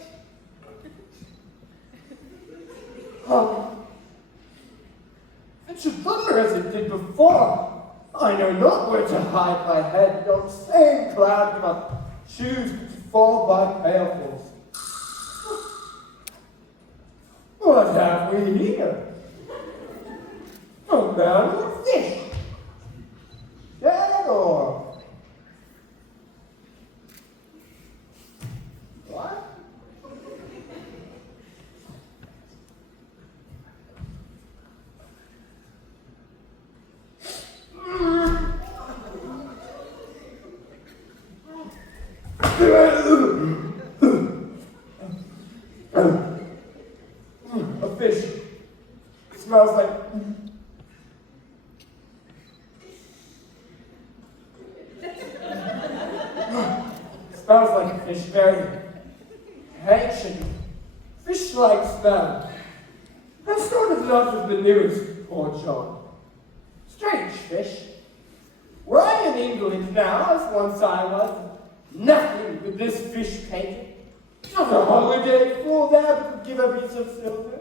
It should thunder as it did before. I know not where to hide my head. Yon same cloud cannot choose to fall by pailfuls. we here? A man with fish. Dead or what? A fish. Smells like. Smells like a fish, very ancient, fish-like smell. That sort of love has been news, poor John. Strange fish. Were I in England now, as once I was, nothing but this fish painted. Not a holiday for them to give a piece of silver.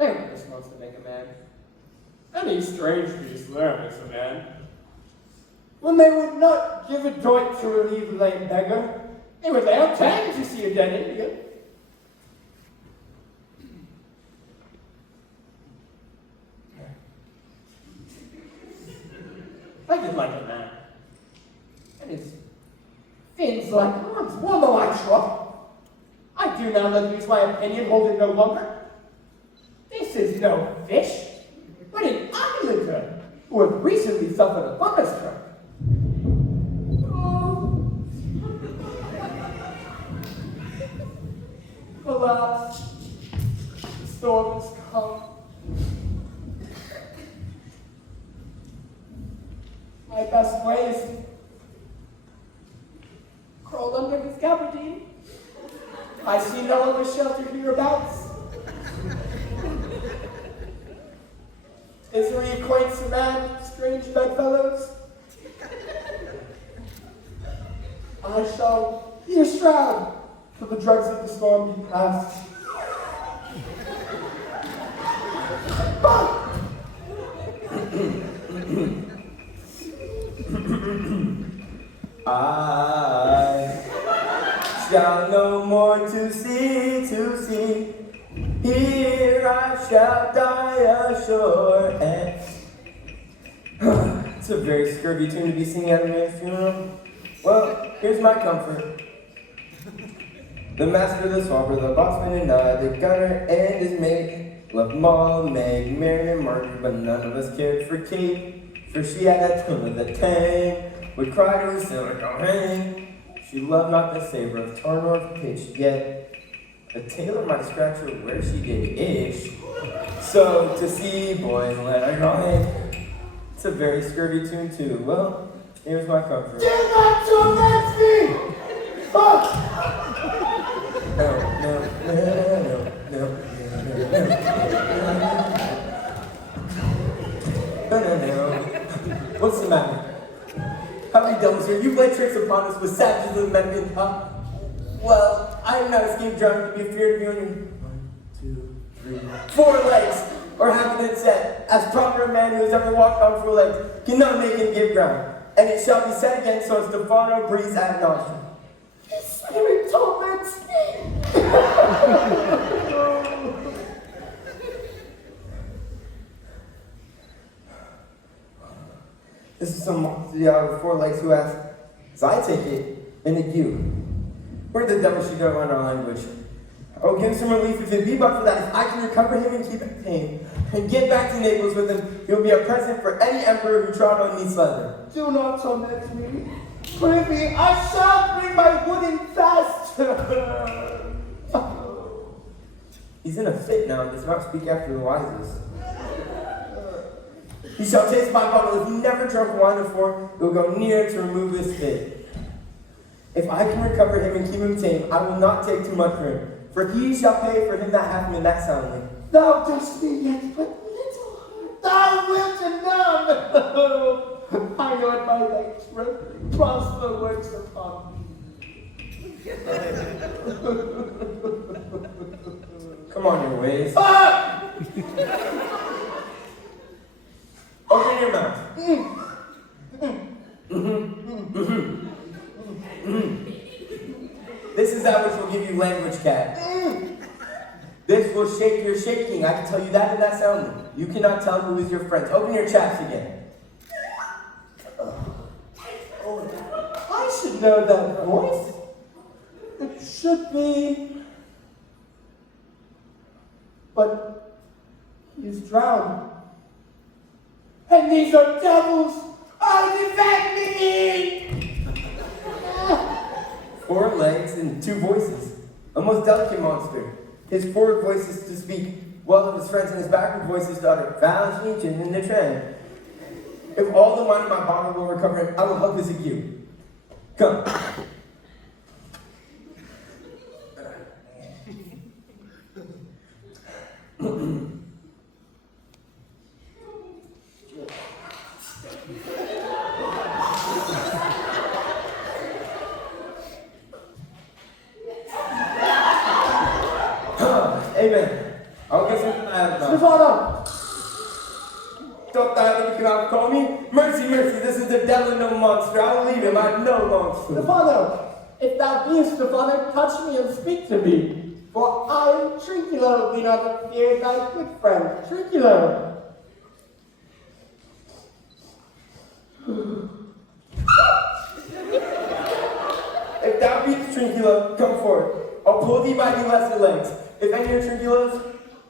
Anyone just wants to make a man. Any strange beast there makes a man. When they would not give a doit to relieve a lame beggar, they would lay out 10 to see a dead Indian. I did like a man. And his fins like arms, one the like shrub. I do now lose my opinion, hold it no longer. This is no fish, but an Islander who had recently suffered a thunderstroke. Alas, the storm has come. My best way is crawl under his gabardine. I see no other shelter hereabouts. Is there any acquaintance a man, strange bedfellows? I shall be a shroud till the dregs of the storm be past. I shall no more to see. Here I shall die ashore. And it's a very scurvy tune to be singing at a man's funeral. Well, here's my comfort. The master, the swabber, the bossman, and I, the gunner and his mate, loved Moll, Meg, Mary, and Margaret, but none of us cared for Kate, for she had that tone of the tang, would cry to her sailor, go hang. She loved not the saber of tar nor of pitch, yet a tailor might scratch her where she did itch. So to see boys let her go hang. It's a very scurvy tune too. Well, here's my comfort. Do not torment me! Oh. No. What's the matter? How many devils here? You play tricks upon us with savages of men, huh? Well, I am not a scheme drunk to be feared of you on your 1, 2, 3, 4 legs, or having it said, as proper a man who has ever walked on 4 legs cannot make him give ground, and it shall be said again, so as Stefano breathes ad nauseam. His spirit torments me. This is some with 4 legs who asks, as I take it, in a you. Where the devil should go on our language? Oh, give him some relief if it be but for that. If I can recover him and keep him tame, and get back to Naples with him, he'll be a present for any emperor who trod on Nice leather. Do not torment me. Prithee, I shall bring my wooden fast. He's in a fit now and does not speak after the wisest. He shall taste my bottle. If he never drunk wine before, he will go near to remove his fit. If I can recover him and keep him tame, I will not take too much for him. For he shall pay for him that hath me that soundly. Thou dost me yet but little hurt. Thou wilt none. I know it my legs prosper works upon me. Come on your ways. Ah! Open your mouth. This is is that which will give you language, cat. This will shake your shaking. I can tell you that in that sound. You cannot tell who is your friend. Open your chaps again. I should know that voice. It should be. But he's drowned. And these are devils! Oh, defend me! 4 legs and 2 voices. A most delicate monster. His forward voice is to speak well of his friends, and his backward voice is to utter vows in the trend. If all the wine in my bottle will recover it, I will help visit you. Come. Amen. I'll get something I have now. Stefano! Don't die that you cannot call me. Mercy, mercy, this is the devil, no monster. I will leave him. I have no monster. Stefano! If thou beest, Stefano, touch me and speak to me. For I am Trinculo, be not fear thy good friend. Trinculo! If thou be Trinculo, come forward. I'll pull thee by the lesser legs. If any are Trinculos,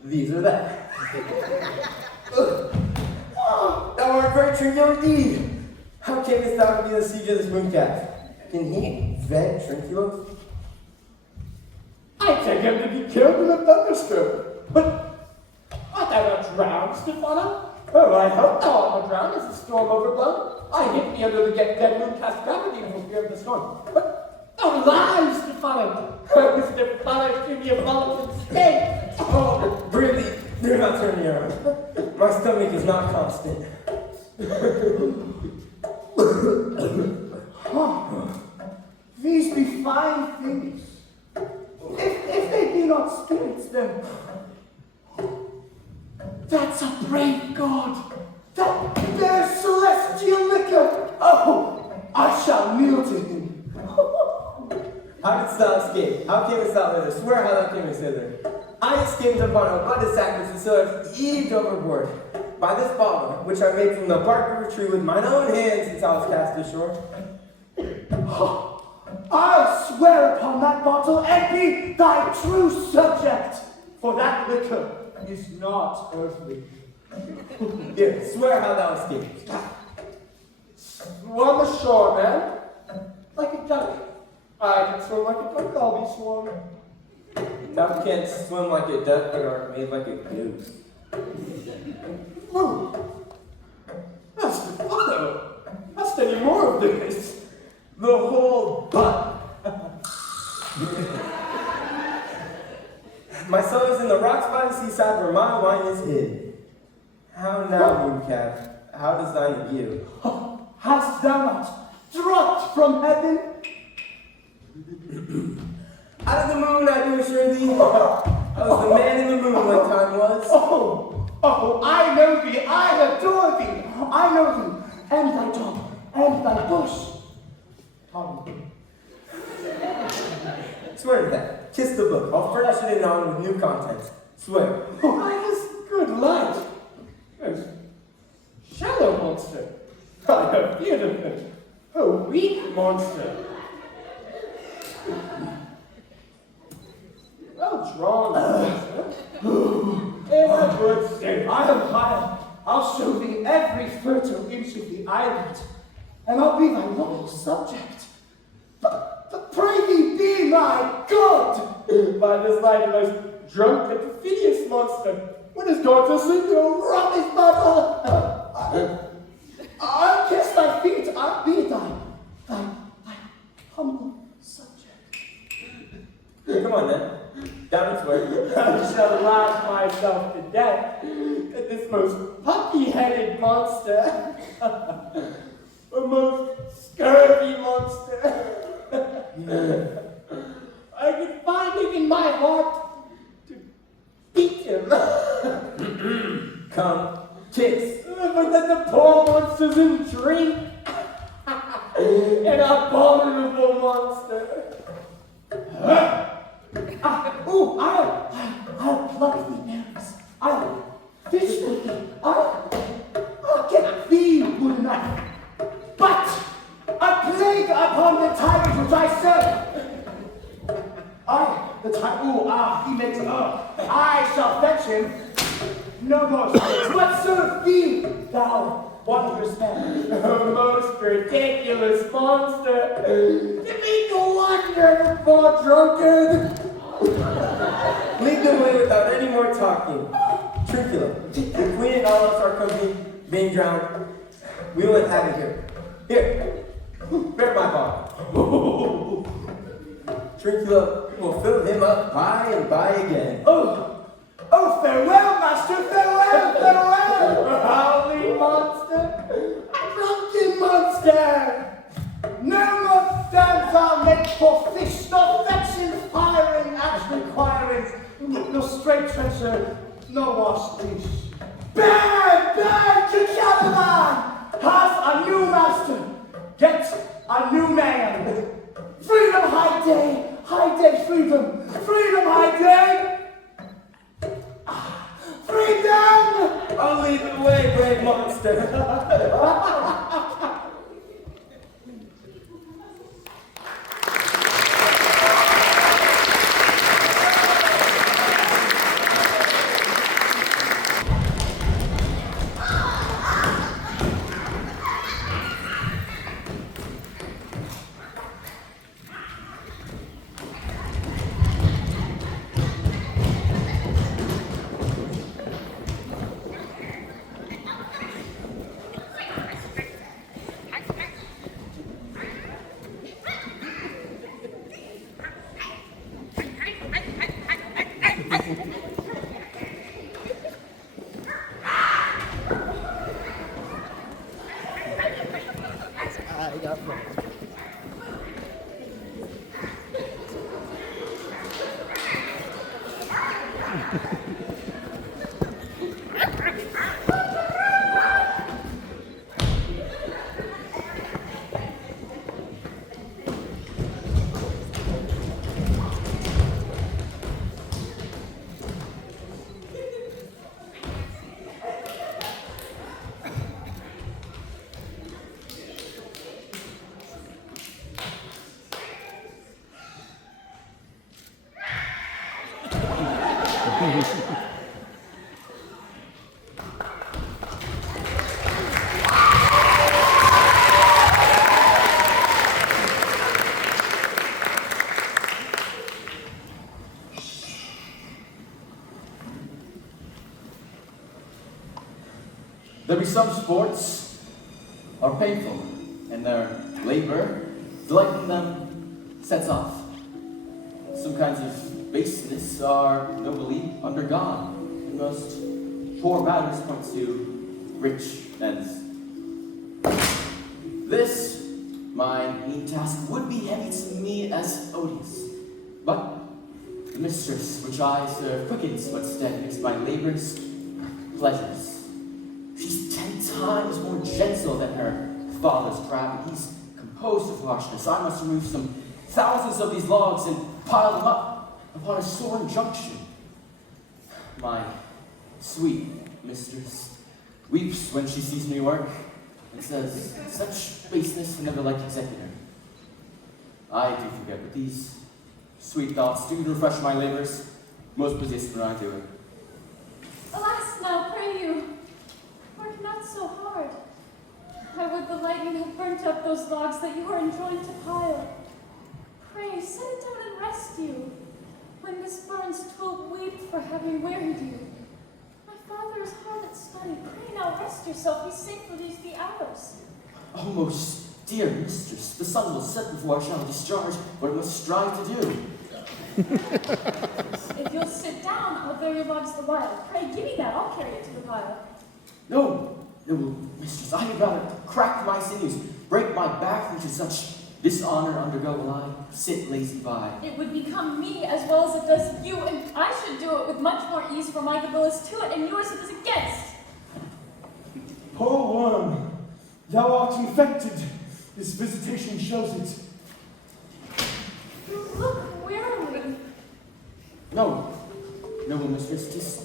these are that. Thou art very Trinculo indeed. How camest thou to be the siege of this mooncalf? Can he vent Trinculos? I take him to be killed in a thunderstorm. But art thou not drowned, Stefano? Oh, I hope thou art not drowned as the storm overblown. I hid me under the dead moon cast gravity for fear of the storm. But thou lies, Stefano! Oh, Stefano, give me a mountain steak! Oh, really? Do not turn me around. My stomach is not constant. These be fine things. If they be not spirits, then that's a brave god. That bears celestial liquor. Oh, I shall kneel to him. How didst thou escape? How camest thou hither? Swear how thou camest hither. I escaped upon a bloody sacrifice and so have heaved overboard. By this bottle, which I made from the bark of a tree with mine own hands since I was cast ashore. I'll swear upon that bottle and be thy true subject, for that liquor is not earthly. Here, swear how thou escaped. Swum ashore, man, like a duck. I can swim like a duck, I'll be sworn. Thou canst swim like a duck, but art made like a goose. Oh, that's the photo. That's any more of this. The whole butt. My soul is in the rocks by the seaside where my wine is hid. How now, mooncalf? How does thine view? Oh, hast thou not dropped from heaven? Out of the moon, I do assure thee. I was the man in the moon one time was. Oh, I know thee, I adore thee. I know thee, and thy dog, and thy bush. Tommy. Swear to that. Kiss the book. I'll furnish it in on with new contents. Swear. Oh, that's good light. Yes. Shallow monster. I have feared of it. A weak monster. Well drawn, monster. In a good state. I am higher. I'll show thee every fertile inch of the island, and I'll be thy loyal subject. But pray thee be my God! By this light, the most drunk and perfidious monster, what is going to sing your rubbish bottle? I'll kiss thy feet, I'll be thy humble subject. Come on then. Down and swear. I shall laugh myself to death at this most puppy-headed monster. A most scurvy monster. I can find it in my heart to beat him. Come, kiss. But then the poor monster's in drink. An abominable monster. Oh, I'll pluck thee berries. I'll fish with thee. I'll get thee good enough. But a plague upon the tyrant which I serve. He makes it up. I shall fetch him. No more spirits, but serve thee, thou wondrous man. Most ridiculous monster! To be wonderful drunkard! Lead the way without any more talking. Trincula, the queen and all of us are company being drowned. We will have it here. Here, bear my bottle. Trincula will fill him up by and by again. Oh, farewell, master, farewell, farewell! Howling monster! Drunken monster! No more stands I'll make for fish, no fetching, firing, actually requiring, no straight trencher, no wash dish. Bad, Kickabaman has a new master, get a new man. Freedom, high day, freedom, freedom, high day. Freedom! I'll lead the way, brave monster. There be some sports are painful, and their labor, delight in them, sets off. Some kinds of baseness are nobly undergone, and most poor matters point to rich ends. This, my mean task, would be heavy to me as odious, but the mistress which I serve quickens what stead makes my labors pleasures. She's 10 times more gentle than her father's crab. He's composed of harshness. I must remove some thousands of these logs and pile them up upon a soaring junction. My sweet mistress weeps when she sees me work and says, such baseness will never like executor. I do forget, but these sweet thoughts do refresh my labors, most possessed when I do it. Alas, now, pray you, work not so hard. I would the lightning have burnt up those logs that you are enjoined to pile. Pray, set it down and rest you. When this burns, 'twill weep for having wearied you. My father is hard at study. Pray now rest yourself. He's safe for these the hours. Oh, most dear mistress, the sun will set before I shall discharge what I must strive to do. If you'll sit down, I'll bear your logs the while. Pray, give me that. I'll carry it to the pile. No, mistress, I had rather crack my sinews, break my back than to such dishonor undergo while I sit lazy by. It would become me as well as it does you, and I should do it with much more ease, for my good will is to it, and yours it is against. Poor worm, thou art infected. This visitation shows it. You look wearily. No, just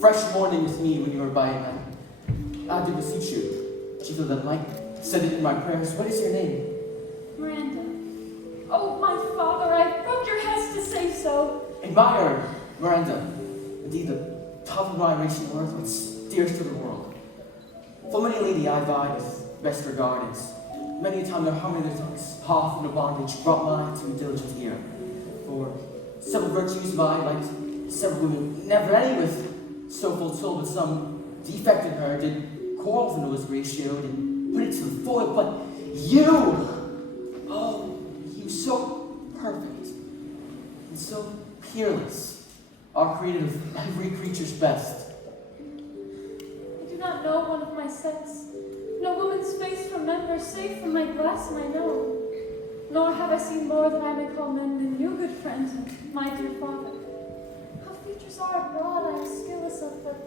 fresh morning with me when you were by night. I did beseech you, chief of the light, said it in my prayers. What is your name? Miranda. Oh, my father, I broke your heads to say so. Admired, Miranda. Indeed, the top admiration worth what's dearest to the world. For many a lady I vied with best regardings. Many a time their harmony their tongues, half in a bondage, brought mine to diligent ear. For several virtues have I, like several women, never any with so full soul, but some defect in her did quarrel the nose ratioed and put it to the foil. But you, oh, you so perfect and so peerless, are created of every creature's best. I do not know one of my sex. No woman's face remember, save from my glass and I know. Nor have I seen more than I may call men than you, good friend, and my dear father. How features are abroad I am skilless of, but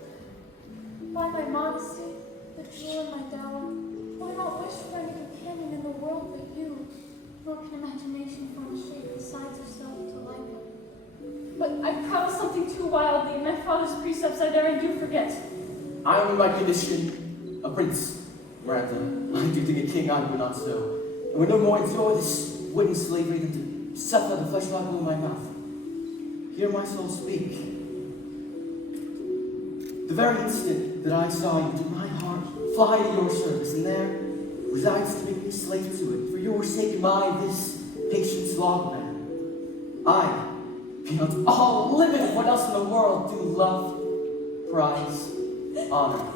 by my modesty, the jewel in my dower, will I not wish for any companion in the world but you, nor can imagination form a shape besides yourself to like it. But I prattle something too wildly, and my father's precepts I dare and do forget. I am in my condition a prince, Miranda. I do think a king I would not so. And would no more endure this wooden slavery than to suffer the flesh like in my mouth. Hear my soul speak. The very instant that I saw you, did my heart fly to your service, and there resides to make me slave to it. For your sake am I this patience logman. I, beyond all limit of what else in the world, do love, prize, honor you.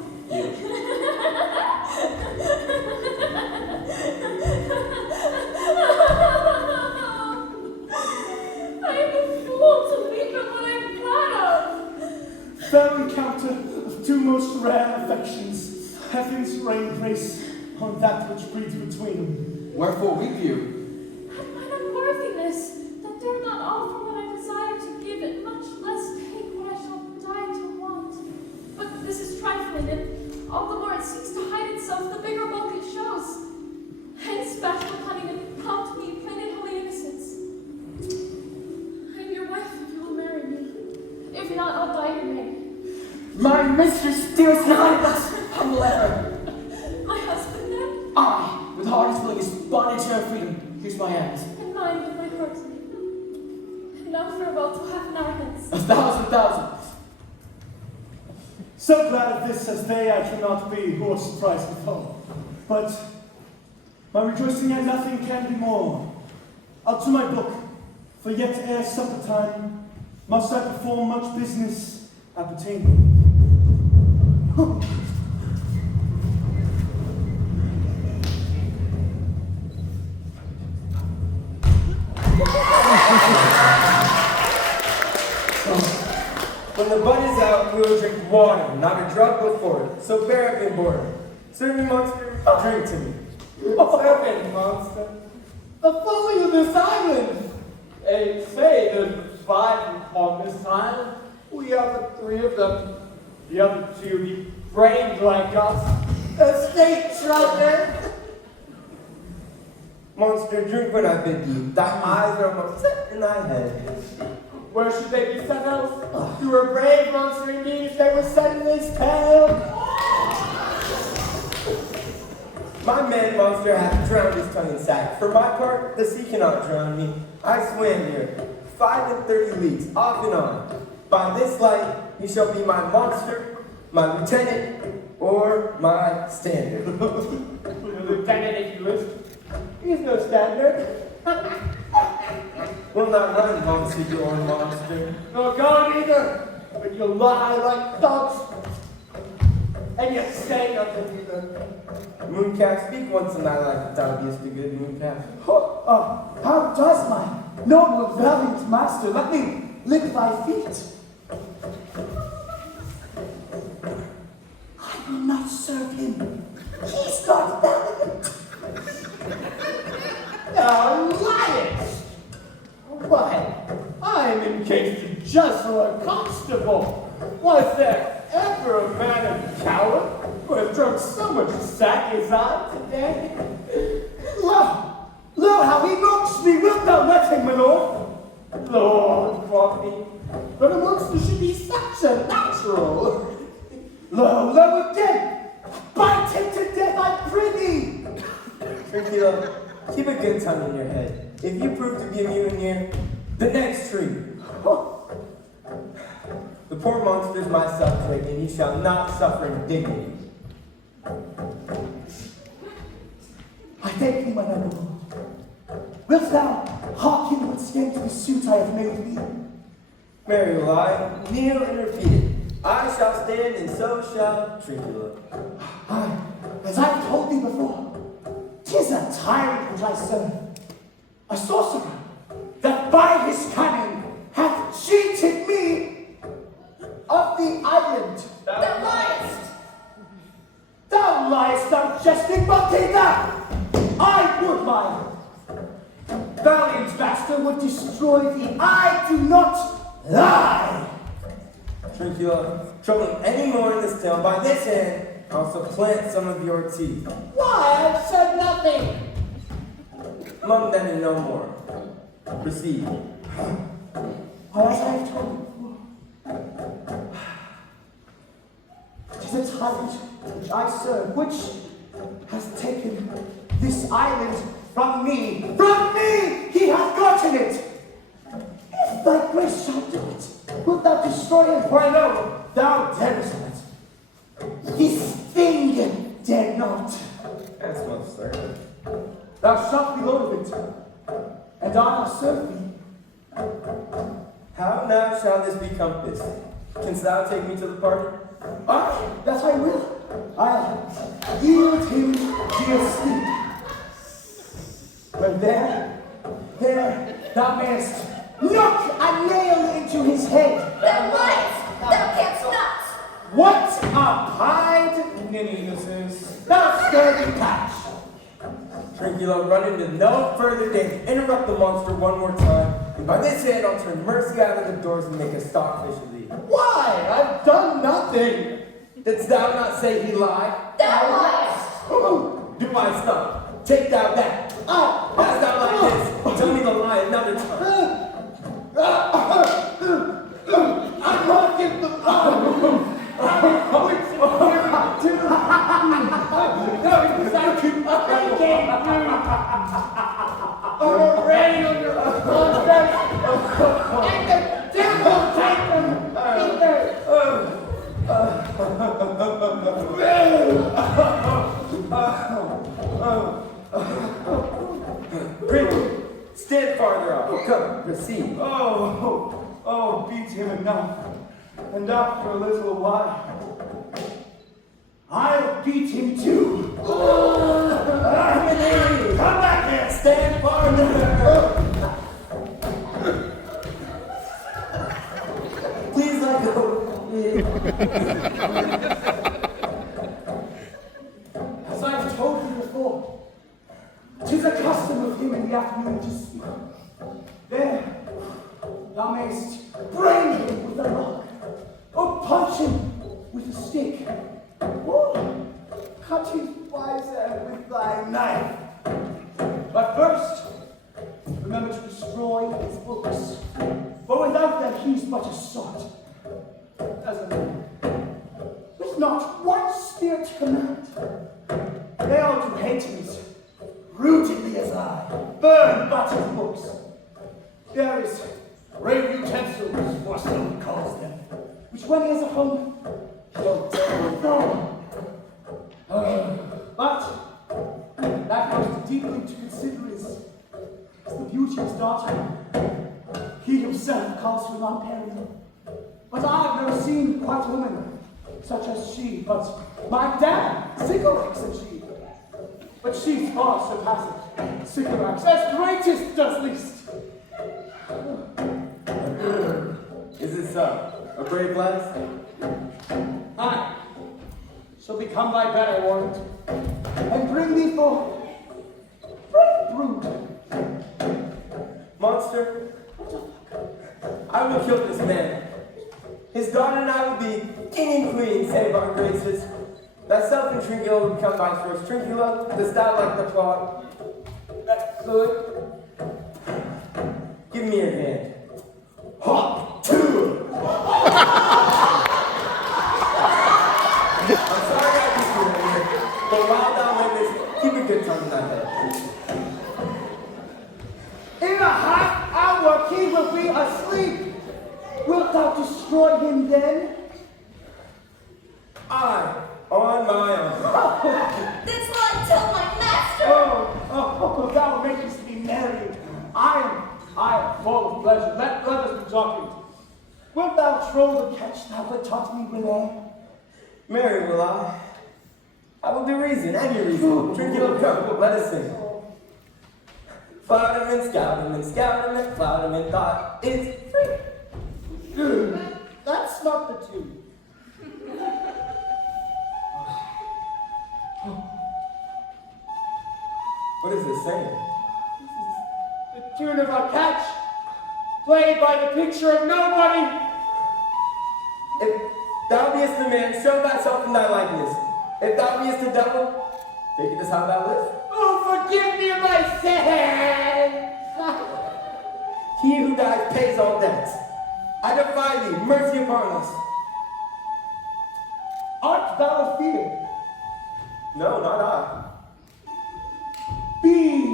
I am a fool to weep at what I am glad of. Fair encounter of two most rare affections. Heaven's rain grace on that which breeds between them. Wherefore weep you? At mine unworthiness, that dare not offer what I desire to give, and much less take what I shall die to want. But this is trifling, and all the more it seeks to hide itself, the bigger bulk it shows. Hence bashful cunning and prompt me, plain and holy innocence. I am your wife if you will marry me. If not, I'll die your maid. My mistress, dearest and humble ever. My husband then, I, with heart as willing as bondage and freedom, here's my end. and mine with my heart. And now farewell till half an hour hence. 1,000,000. So glad of this as they I cannot be who are surprised with home. But my rejoicing at nothing can be more. I'll to my book, for yet ere supper time must I perform much business appertaining. When the bud is out, we will drink water, not a drop before it. So bear up in boredom. Serve me, monster, drink to me. Serve me, monster. The folly of this island! They say there's 5 upon this island. We are but 3 of them. The other 2 be brained like us. Escape, trouble! Monster, drink when I bid thee. Thy eyes are almost set in thy head. Where should they be set else? You were a brave monster indeed if they were set in this tale. My man monster hath drowned his tongue in sack. For my part, the sea cannot drown me. I swam here 35 leagues, off and on. By this light, he shall be my monster, my lieutenant, or my standard. Lieutenant, if you wish. He's no standard. Will not run, monster, you old monster. No God either, but you lie like dogs. And you say nothing either. Mooncalf, speak once in thy life if thou beest a good mooncalf. How does my noble, valiant master let me lick thy feet? I will not serve him. He's not valiant. Thou liest! Why, I am engaged to just for a constable. Was there ever a man of coward who has drunk so much sack as I today? Lo, how he mocks me. Wilt thou let him, my lord? Lord, quoth he, but amongst us should be such a natural. Lo again! Bite him to death, I prithee! Tranquilo, keep a good tongue in your head. If you prove to be immune here, the next tree. The poor monster's my subject, and he shall not suffer indignity. I thank thee, my noble lord. Wilt thou hearken once again to the suit I have made thee? Mary will I kneel and repeat it. I shall stand, and so shall Tranquilo. Aye, as I've told thee before, 'tis a tyrant which I serve, a sorcerer, that by his cunning hath cheated me of the island. Thou liest! Thou liest, thou jesting monkey, thou! I would, my valiant master would destroy thee. I do not lie. Tranquilo, trouble any more in this tale. By this hand, I'll supplant some of your teeth. Why, I've said nothing. Among them and no more. Proceed. Why, as I have told you before, 'tis a tyrant which I serve, which has taken this island from me. From me! He hath gotten it! If thy grace shall do it, wilt thou destroy him? For I know thou darest not. This thing dare not. That's most certain. Thou shalt be lord of it, and I will serve thee. How now shall this be compassed? Canst thou take me to the party? Aye, that I will. I'll yield him to your sleep. But there, thou mayest knock a nail into his head. Thou liest! Thou canst not! What a pied ninny this is. Thou scurvy patch. Tranquilo, run into no further danger. Interrupt the monster one more time, and by this hand I'll turn Mercy out of the doors and make a stockfish of thee. Why? I've done nothing. Didst thou not say he lied? Thou liest! Do I stop? Take thou that. As thou like this, tell me the lie another time. I'm not get the already on your monsters, and the devil take them Prince, stand farther off. Come, proceed. Oh, beat him enough. And after a little while, I'll beat him too. Harmony! Come back here, stand farther. Please let go. As I've told you before, 'tis a custom of him in the afternoon to speak. There, thou mayst brain him with a rock, or punch him with a stick, or cut his wise head with thy knife. But first, remember to destroy his books, for without them he's but a sot. As a man, with not one spirit to command, they all do hate him as rootedly as I, burn but his books. There is brave utensils, for so he calls them, which when he has a home, he'll dare go. But that most deeply to consider is the beauty of his daughter. He himself calls her unparalleled. But I have never seen quite a woman such as she, but my dad, Sycorax, said she. But she's far surpassing Sycorax, as greatest does least. Is it so? A brave lass? I shall become thy better warrant, and bring thee forth brave brood. Monster, I will kill this man. His daughter and I will be king and queen, save our graces. Thyself and Tranquilo will become viceroys. Tranquilo, dost thou like the plot? Good. Give me your hand. Hop, two. In a half hour he will be asleep. Wilt thou destroy him then? I, on my own. This will I tell my master. Thou makest me merry. I am full of pleasure. Let us be talking. Wilt thou troll the catch thou but taught me Renee? Mary, will I? I will do reason, any reason. Drink your cup, let us sing. Flout him and scout him and scout him and flout him and thought it's free. That's not the tune. What is this saying? The tune of a catch, played by the picture of nobody. If thou beest the man, show thyself in thy likeness. If thou beest the devil, take it as how thou livest. Oh, forgive me my sins! He who dies pays all debts. I defy thee, mercy upon us. Art thou feared? No, not I. Be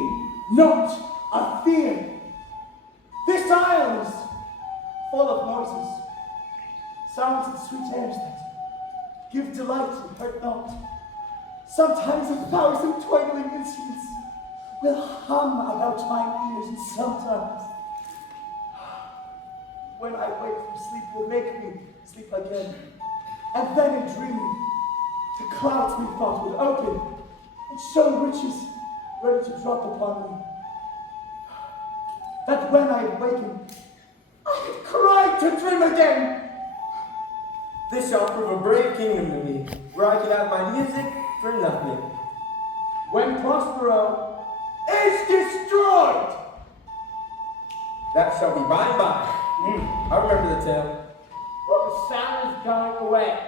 not afeard. This isle is full of noises, sounds and sweet airs that give delight and hurt not. Sometimes 1,000 twinkling instruments will hum about my ears, and sometimes, when I wake from sleep, will make me sleep again. And then in dreaming, the clouds methought would open and show riches ready to drop upon me. That when I awaken, I had cried to dream again. This shall prove a brave kingdom to me, where I can have my music for nothing. When Prospero is destroyed, That shall be by and by. I remember the tale. the sound is going away.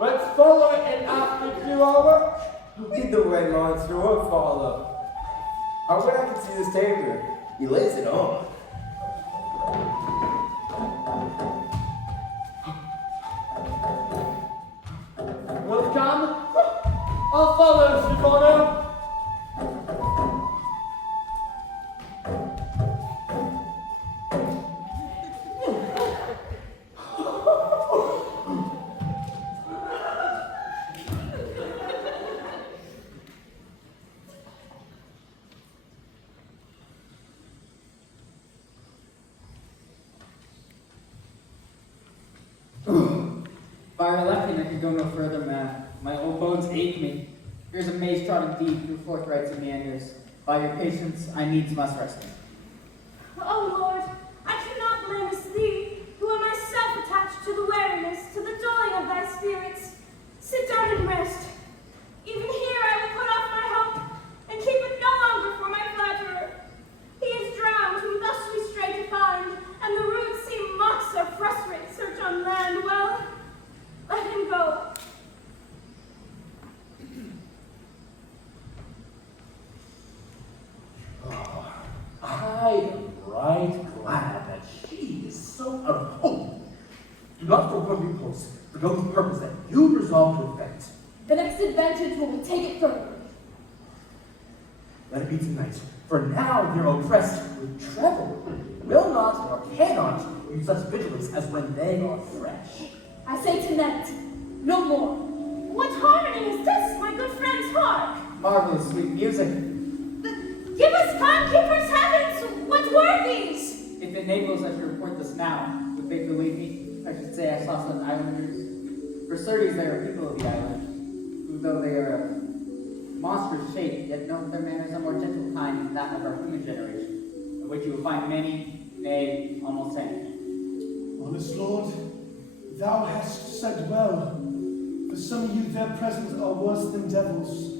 Let's follow it and after it's over. Lead the way, monster, we'll follow. I wish I could see this taper. He lays it on. Will it come? I'll follow, Stefano. If I were elected, I could go no further, man. My old bones ache me. Here's a maze trodden deep through forthrights and meanders. By your patience, I needs must rest me. Oh Lord, I cannot blame us thee, who am myself attached to the weariness, to the dulling of thy spirits. Sit down and rest. Even here I will put off my hope, and keep it no longer for my flatterer. He is drowned, whom thus we stray to find, and the rude sea mocks our frustrate search on land. Well, let him go. I am right glad that she is so out of hope. Do not for one repulse, for no purpose that you resolve to effect. The next advantage will we take it further. Let it be tonight, for now they're oppressed with trouble, will not or cannot use such vigilance as when they are fresh. I say tonight, no more. What harmony is this, my good friends, hark? Marvelous sweet music. Give us timekeepers' heavens, what were these? If it enables us to report this now, would they believe me? I should say I saw some islanders. For certes, they are people of the island, who though they are of monstrous shape, yet know that their manners are more gentle kind than that of our human generation, of which you will find many, nay, almost any. Honest Lord, thou hast said well. For some of you, their presence are worse than devils.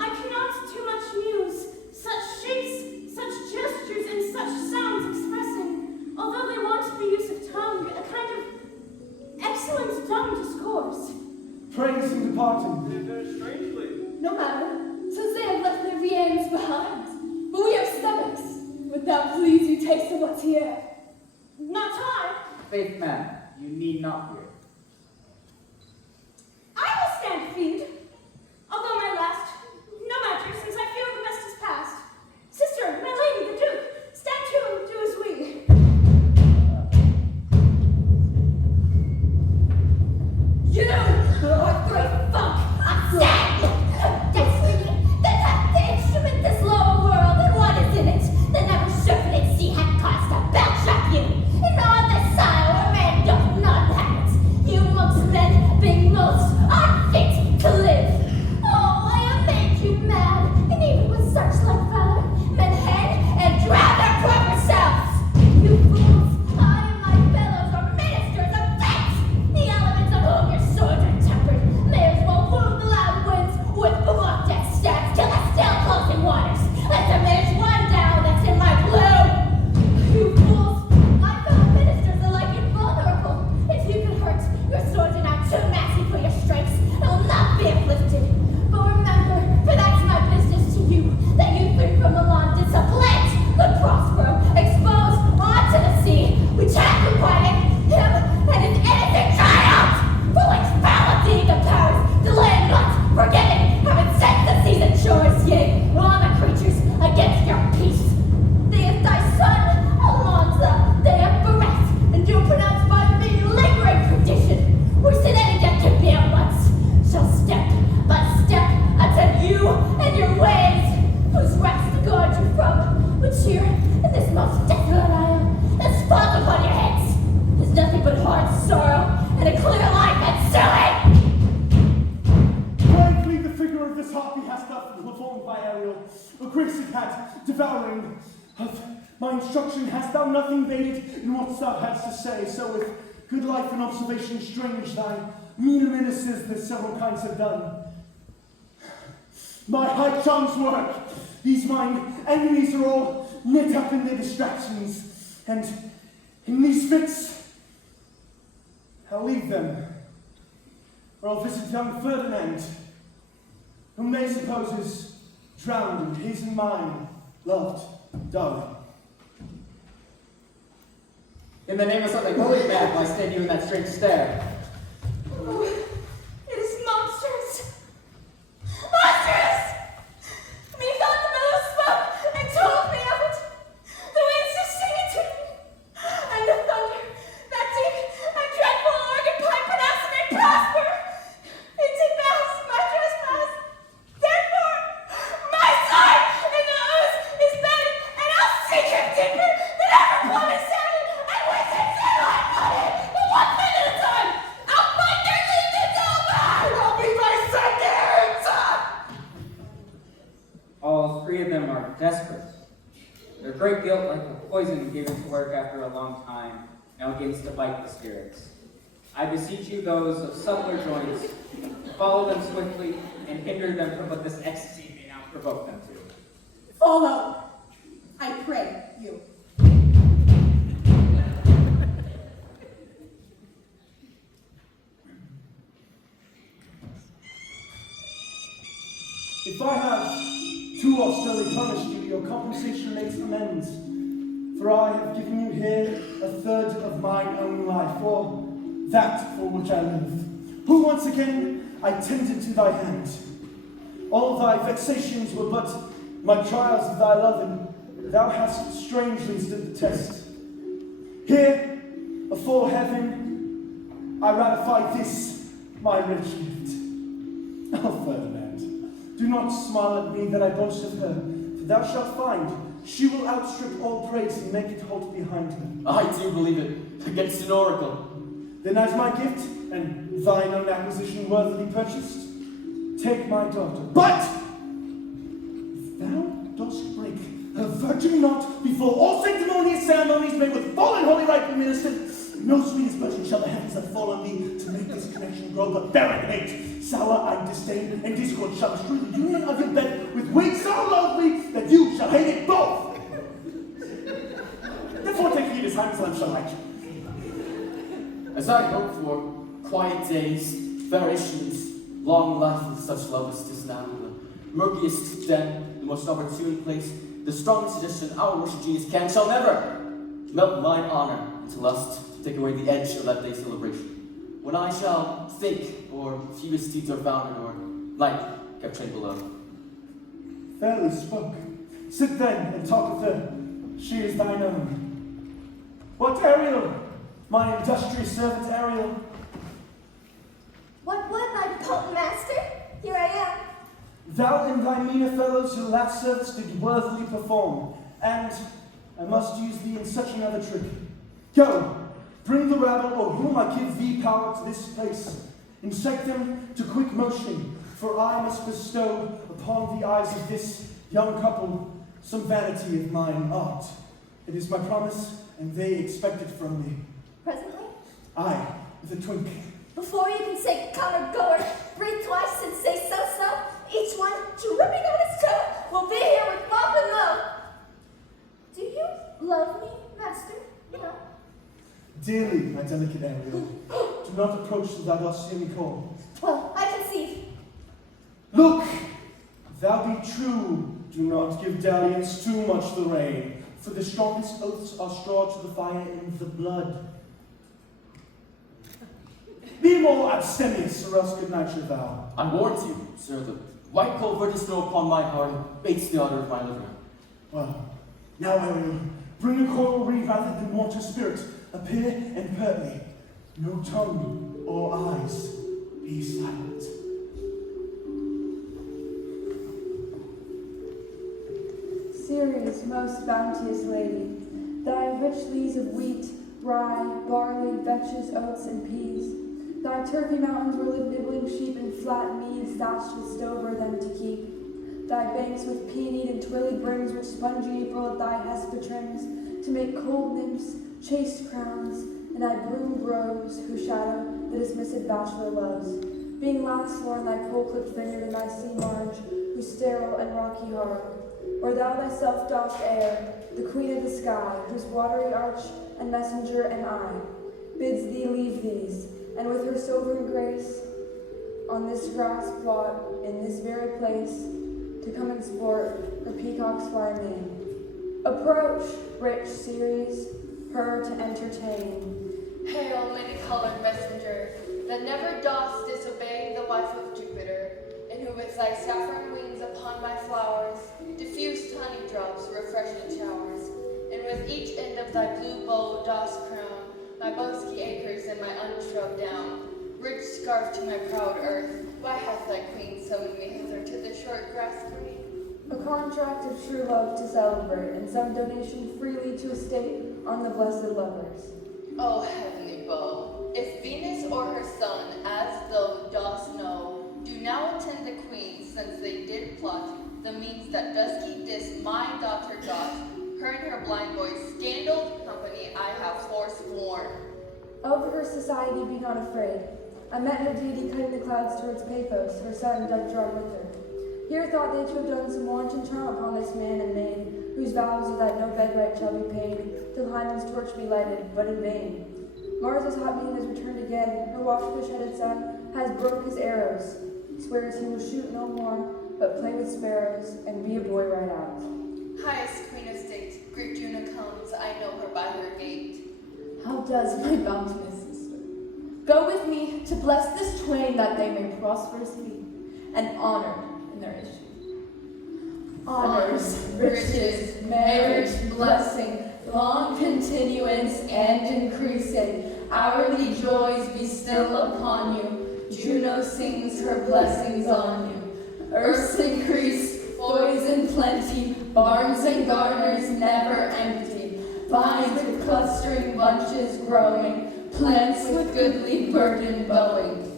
I cannot too much muse, such shapes, such gestures, and such sounds expressing, although they want the use of tongue, a kind of excellent tongue discourse. Praising the parting. No matter, since they have left their viands behind. But we have stomachs. Would thou please you taste of what's here? Not I. Faith, man, you need not fear. I will stand feed. Although my last, no matter, since I feel the best is past. Sister, my lady, the Duke, cat, devouring of my instruction, hast thou nothing bated in what thou hadst to say? So with good life and observation strange, thy meaner ministers the several kinds have done. My high charms work, these mine enemies are all knit up in their distractions, and in these fits I'll leave them, or I'll visit young Ferdinand, whom they suppose is drowned in his and mine loved darling. In the name of something holy, man, why stand you in that strange stare? Oh, it is monstrous! Monstrous! Methought the meadow spoke and told me of it. The winds to sing it to me. And the thunder, that deep and dreadful organ pipe pronounced may prosper. It did pass my trespass. Therefore, my sword in the ooze is bedded, and I'll sink him deeper than ever plumb is sounded, and with him till I'm blooded. But 1 minute at a time, I'll fight their legions over. I'll be my second. All three of them are desperate. Their great guilt, like the poison given to work after a long time, now begins to bite the spirits. I beseech you, those of subtler joints, follow them swiftly and hinder them from what this ecstasy may now provoke them to. Follow, I pray you. If I have too austerely punished you, your compensation makes amends. For I have given you here a third of mine own life, or that for which I live. Who once again I tended to thy hand. All thy vexations were but my trials of thy love, and thou hast strangely stood the test. Here, afore heaven, I ratify this, my rich gift. Oh, Ferdinand, do not smile at me that I boast of her, for thou shalt find she will outstrip all praise and make it halt behind her. I do believe it, against an oracle. Then as my gift, and thine own acquisition worthily purchased, take my daughter. But if thou dost break her virgin knot before all sanctimonious ceremonies made with full and holy rite administered, no sweetest virgin shall the heavens that fall on thee to make this connection grow, but barren hate, sour I disdain, and discord shall destroy the union of your bed with wings so lovely that you shall hate it both. Therefore take heed as Hansen shall like you. As I hope for, quiet days, fair issues, long life with such love as 'tis now, the murkiest den, the most opportune place, the strongest suggestion our worship genius can, shall never melt mine honor into lust to take away the edge of that day's celebration, when I shall think, or fewest deeds are founded, or light kept trained below. Fairly spoke. Sit then and talk with her. She is thine own. What, Ariel? My industrious servant Ariel. What would my potent master? Here I am. Thou and thy meaner fellows your last service did worthily perform, and I must use thee in such another trick. Go, bring the rabble, or whom I give thee power to this place. Incite them to quick motion, for I must bestow upon the eyes of this young couple some vanity of mine art. It is my promise, and they expect it from me. Presently, I, with a twink. before you can say come or go or breathe twice and say so, each one dripping on his toe will be here with mop and low. Do you love me, master? No. Dearly, my delicate Ariel, do not approach till thou dost hear me call. Well, I conceive. Look, if thou be true, do not give dalliance too much the rein, for the strongest oaths are straw to the fire in the blood. Be more abstemious, or else good night your vow. I warned you, sir, the white cold verdant snow upon my heart bates the odor of my liver. Well, now Ariel, bring a coral reed rather than water spirit. Appear and pertly, no tongue or eyes, be silent. Ceres, most bounteous lady, thy rich lees of wheat, rye, barley, vetches, oats, and peas, thy turfy mountains where live nibbling sheep and flat meads thatched with stover them to keep, Thy banks with peonied and twilly brims, which spongy April at thy hesper trims, to make cold nymphs chaste crowns, and thy broom groves, whose shadow the dismissed bachelor loves. Being last lorn thy pole-clipped vineyard and thy sea marge, whose sterile and rocky heart, where thou thyself dost air, the queen of the sky, whose watery arch and messenger and eye, bids thee leave these, and with her sovereign grace, on this grass plot, in this very place, to come and sport her peacock's fly mane. Approach, rich Ceres, her to entertain. Hail, many-colored messenger, that never dost disobey the wife of Jupiter, and who with thy saffron wings upon my flowers diffused honey drops, refreshing showers, and with each end of thy blue bow dost crown my bosky acres and my unshrubed down. Rich scarf to my proud earth, why hath thy queen summoned me hither to the short grass green? A contract of true love to celebrate, and some donation freely to a state on the blessed lovers. O heavenly bow, if Venus or her son, as thou dost know, do now attend the queen, since they did plot the means that dusky dis my daughter got, her and her blind boy's scandaled company I have forsworn. Of her society be not afraid. I met her deity cutting the clouds towards Paphos, her son doth draw with her. Here thought they to have done some wanton charm upon this man and maid, whose vows are that no bedright shall be paid, till Hymen's torch be lighted, but in vain. Mars' hot beam has returned again, her wash-fish-headed son has broke his arrows, swears he will shoot no more, but play with sparrows, and be a boy right out. Highest queen of states, great Juno comes, I know her by her gait. How does my bounteous sister? Go with me to bless this twain, that they may prosperous be, and honored in their issue. Honors, riches, marriage, blessing, long continuance and increasing, hourly joys be still upon you. Juno sings her blessings on you. Earth's increase, boys in plenty, barns and garners never empty, vines with clustering bunches growing, plants with goodly burden bowing.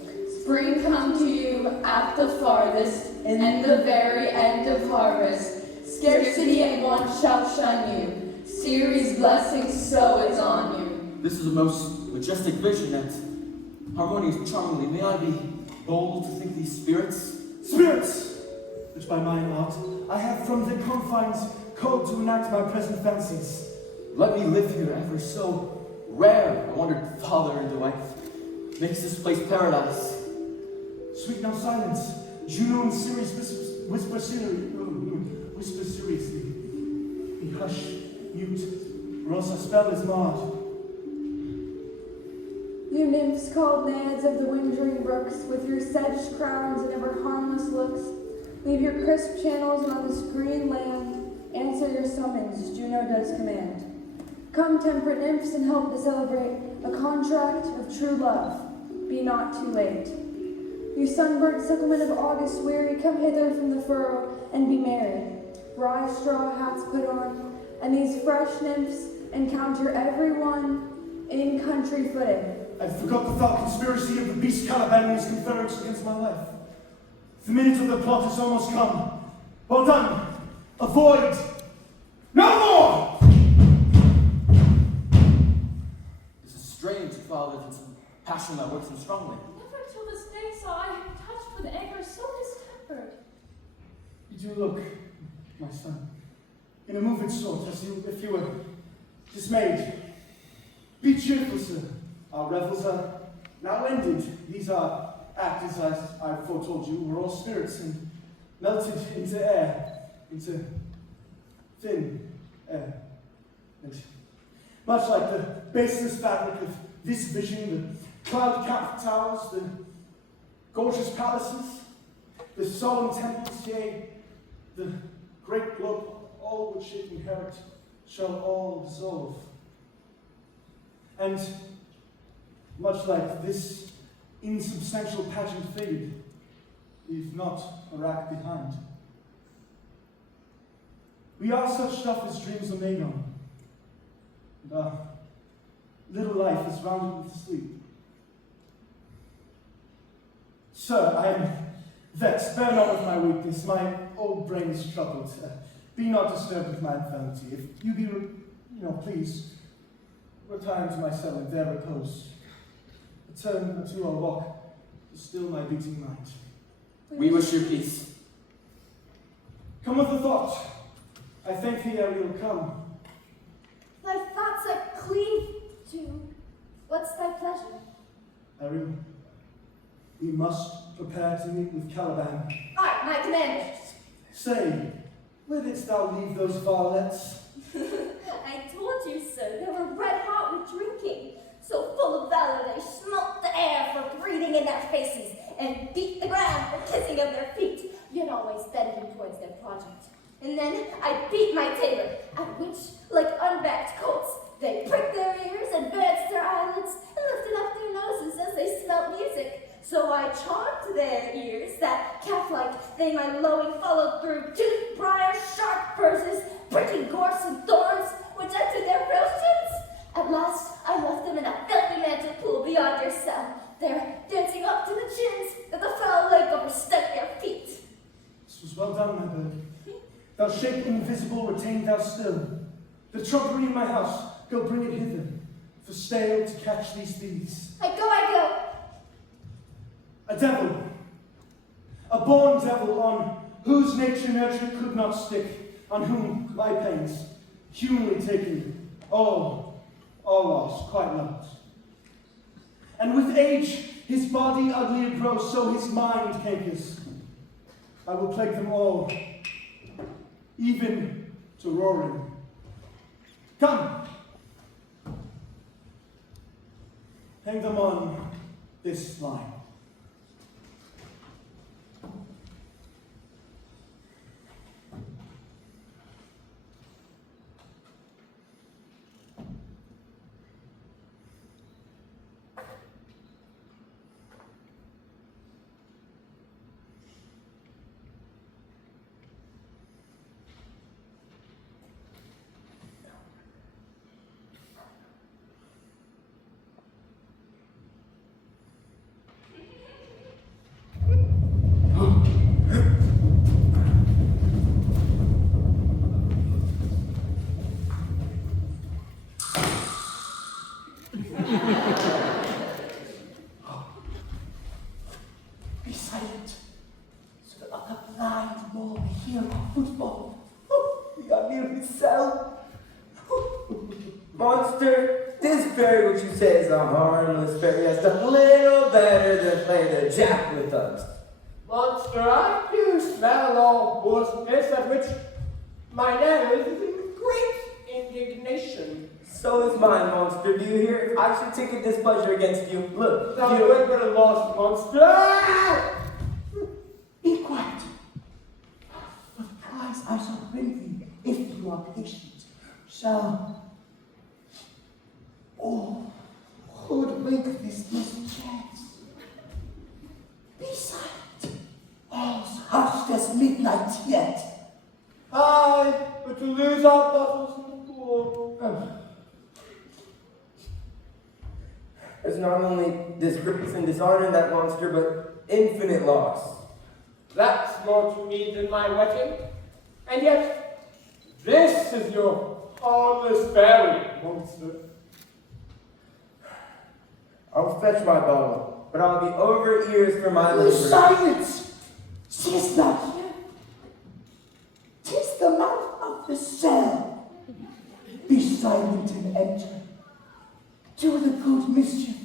Spring come to you at the farthest, and the very end of harvest. Scarcity and want shall shun you. Ceres' blessing so is on you. This is a most majestic vision, and harmonious charmingly. May I be bold to think these spirits? Spirits, which by my art I have from the confines called to enact my present fancies. Let me live here ever so rare, I wondered, father and wife, makes this place paradise. Sweet now silence, Juno and Ceres whisper seriously. Be hush, mute, or else our spell is marred. You nymphs called naiads of the windring brooks, with your sedge crowns and ever harmless looks, leave your crisp channels and on this green land, answer your summons, Juno does command. Come, temperate nymphs, and help to celebrate a contract of true love. Be not too late. You sunburnt sicklemen of August weary, come hither from the furrow and be merry. Rye straw hats put on, and these fresh nymphs encounter everyone in country footing. I forgot the foul conspiracy of the beast Caliban and his confederates against my life. The minute of the plot has almost come. Well done. Avoid. No more! This is strange, father, that some passion that works so strongly. Never till this day saw I touched with anger so distempered. You do look, my son, in a moved sort, as if you were dismayed. Be cheerful, sir. Our revels are now ended. These are actors, as I foretold you, were all spirits and melted into air, into thin air. And much like the baseless fabric of this vision, the cloud-capped towers, the gorgeous palaces, the solemn temples, yea, the great globe, all which it inherit, shall all dissolve. And much like this insubstantial pageant faded, leave not a rack behind. We are such stuff as dreams are made on, and our little life is rounded with sleep. Sir, I am vexed, bear not with my weakness. My old brain is troubled. Be not disturbed with my infirmity. If you be, please, retire to my cell and there repose. Return to our walk to still my beating mind. We wish you peace. Come with the thought. I thank thee, Ariel, come. Thy thoughts I cleave to. What's thy pleasure? Ariel, we must prepare to meet with Caliban. Art, my commanders. Say, where didst thou leave those varlets? I told you so. They were red hot with drinking. So full of valor, they smoked the air for breathing in their faces and beat the ground for kissing of their feet, yet always bending towards their project. And then I beat my tabor, at which, like unbacked colts, they pricked their ears, advanced their eyelids, and lifted up their noses as they smelt music. So I charmed their ears, that calf-like they my lowing followed through tooth, briar, sharp verses, pricking gorse and thorns, which entered their nostrils. At last, I left them in a filthy mantle pool beyond your cell, there dancing up to the chins, that the foul lake overstepped their feet. This was well done, my bird. Thou shape invisible, retain thou still. The trumpery in my house, go bring it hither, for stale to catch these bees. I go. A devil, a born devil, on whose nature nurture could not stick, on whom my pains, humanly taken, all lost, quite lost. And with age, his body uglier grows, so his mind cankers. I will plague them all, even to roaring. Come, hang them on this line. Be silent, so that other blind more may hear our footfall. We are near his cell. Monster, this fairy which you say is a harmless fairy has done little better than play the jack with us. Monster, I do smell all bullshitness, at which my nose is in great indignation. So is mine, monster. Do you hear? If I should take a displeasure against you, look. Thou you would but a lost monster. Ah! Be quiet. For the prize I shall bring thee, if you are patient, shall hoodwink this mischance. Be silent. All's hushed as midnight yet. Aye, but to lose our buttons in the pool. There's not only disgrace and dishonor in that monster, but infinite loss. That's more to me than my wedding. And yet, this is your harmless fairy, monster. I'll fetch my bottle, but I'll be over ears for my Be labor. silent! Seest thou here? 'Tis the mouth of the cell. Be silent and enter. Do the good mischief,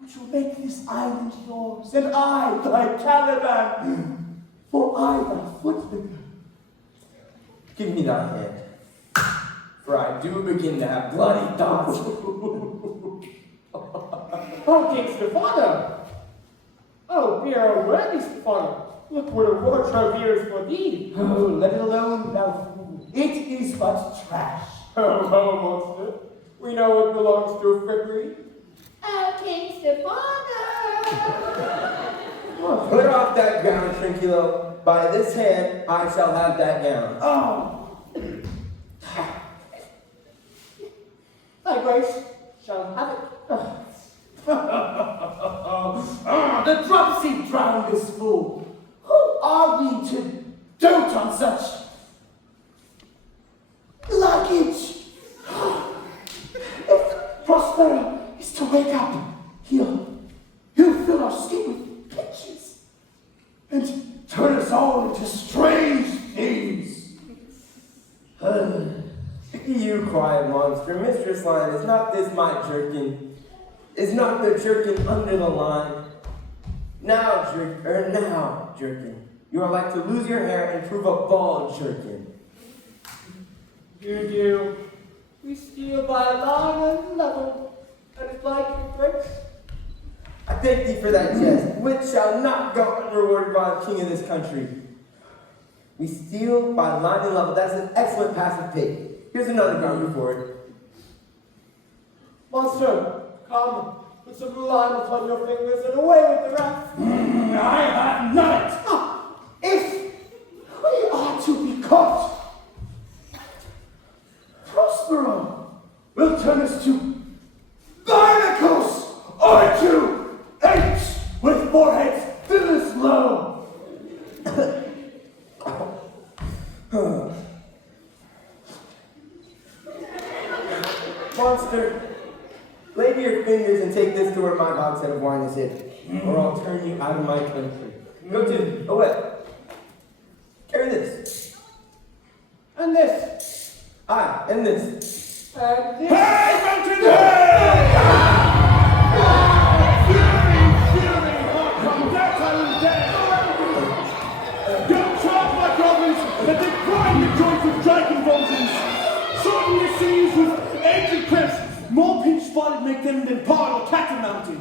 which will make this island yours, and I thy Caliban, for I thy footlicker. Give me thy hand, for I do begin to have bloody thoughts. Oh, King Stefano! Oh, we are worthy, Stefano. Look what a wardrobe here is for thee. Oh, let it alone, thou fool. It is but trash. Oh, monster. We know it belongs to a frippery. Oh, King Stefano! Put off that gown, Trinculo. By this hand, I shall have that gown. Oh! Thy grace shall have it. The dropsy drowned this fool. Who are we to dote on such luggage. If Prospero is to wake up, he'll fill our skin with pictures and turn us all into strange things. You quiet monster, Mistress Lion, is not this my jerkin? Is not the jerkin under the line? Now, jerkin, you are like to lose your hair and prove a bald jerkin. You do. We steal by long and level, and it's like your bricks. I thank thee for that jest, which shall not go unrewarded by the king of this country. We steal by line and level. That is an excellent passive pig. Here's another ground for it. Monster, come, put some lime upon your fingers and away with the rest. I have none. If we are to be caught, Prospero will turn us to barnacles or to apes with foreheads this low. Monster, lay to your fingers and take this to where my hogshead of wine is hid, or I'll turn you out of my country. Go to, away. Carry this. And this. Aye, and this. And this. Hey, mountain hey! Fury, heartcome, that I will dare. Don't charge my goblins that they grind the joints with dragon convulsions, shorten the seas with ancient cliffs, more pinch-spotted make them than Pard or Catamountain.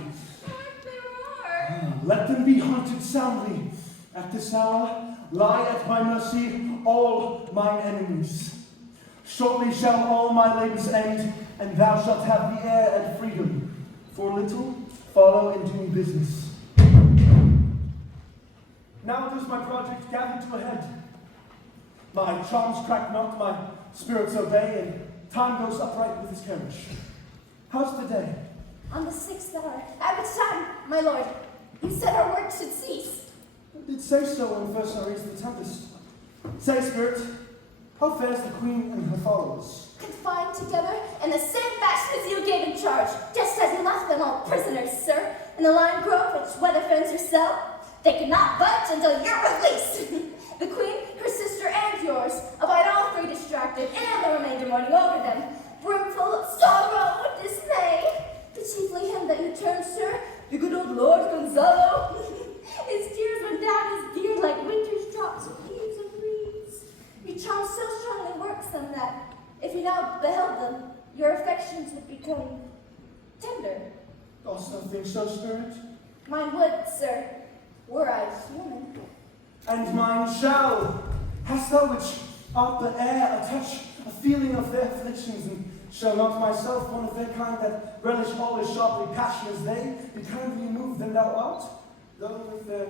Let them be hunted soundly. At this hour, lie at my mercy all mine enemies. Shortly shall all my labors end, and thou shalt have the air and freedom. For a little, follow in doing business. Now does my project gather to a head. My charms crack not, my spirits obey, and time goes upright with his carriage. How's the day? On the 6th hour, at which time, my lord, you said our work should cease. I did say so when first I raised the Tempest. Say, Spirit, how fares the Queen and her followers? Confined together in the same fashion as you gave in charge, just as you left them all prisoners, sir, in the lime grove which weather friends yourself. They could not budge until your release. The Queen, her sister, and yours abide all three distracted, and the remainder mourning over them, brimful of sorrow and dismay. But chiefly him that you turned, sir, the good old Lord Gonzalo. His tears went down his beard like winter's drops of leaves and reeds. Your charm so strongly works them that, if you now beheld them, your affections would become tender. Dost thou think so, Spirit? Mine would, sir, were I human. And mine shall. Hast thou which art the air, a touch, a feeling of their afflictions, and shall not myself, one of their kind that relish all as sharply passion as they, be kindly moved than thou art? Though with their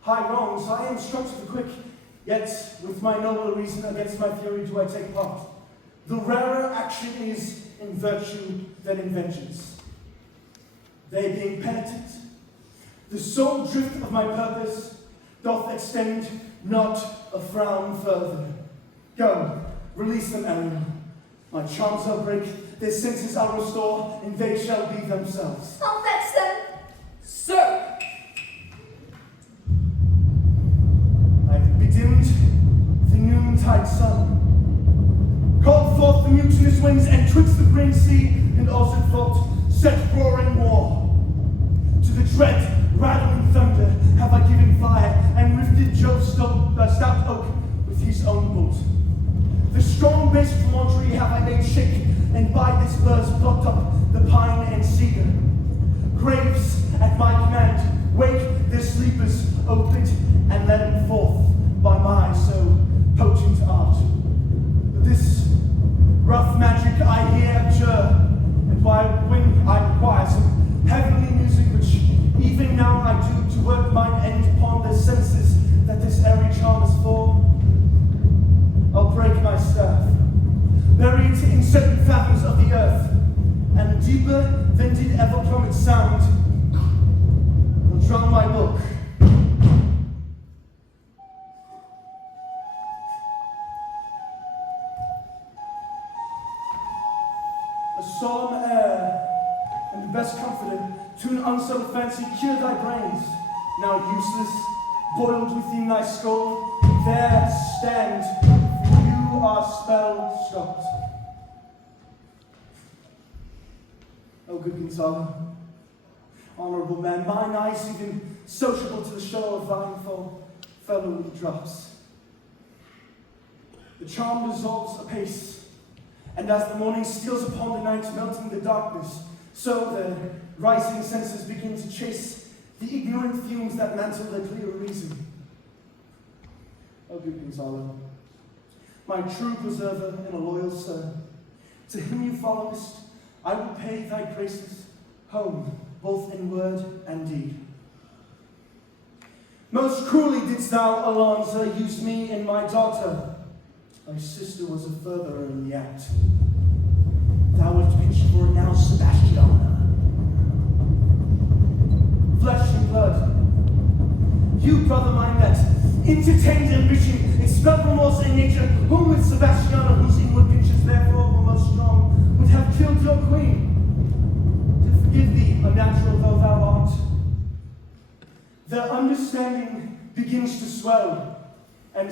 high wrongs I am struck to the quick, yet with my noble reason against my fury do I take part. The rarer action is in virtue than in vengeance. They being penitent, the sole drift of my purpose doth extend not a frown further. Go, release them, Ariel. My charms I'll break, their senses I'll restore, and they shall be themselves. I'll fetch them. Sir! I've bedimmed the noontide sun, called forth the mutinous winds, and twixt the green sea and ocean fault set roaring war. To the dread, rattling thunder have I given fire, and rifted Jove's stout oak with his own bolt. The strong base promontory have I made shake, and by this burst blocked up the pine and cedar. Graves at my command wake their sleepers, opened and led them forth by my so potent art. But this rough magic I here abjure, and by wing I require some heavenly music which even now I do to work mine end upon the senses that this airy charm is for. I'll break my staff, bury it in 7 fathoms of the earth, and deeper than did ever plummet sound, I'll drown my book. air, and the best comforter, to an unsettled fancy, cure thy brains, now useless, boiled within thy skull, there stand, for you are spell stopped. O good Gonzalo, honorable man, mine eyes even sociable to the show of thine fellow drops. The charm dissolves apace, and as the morning steals upon the night, melting the darkness, so the rising senses begin to chase the ignorant fumes that mantle their clear reason. O good Gonzalo, my true preserver and a loyal sir, to him you followest, I will pay thy graces home, both in word and deed. Most cruelly didst thou, Alonso, use me and my daughter. Thy sister was a furtherer in the act. Thou wert pitched for now Sebastiana. Flesh and blood. You, brother mine, that entertained ambition, expelled remorse in nature, whom with Sebastiana, whose inward pinches therefore were most strong, would have killed your queen. To forgive thee, unnatural though thou art. Their understanding begins to swell, and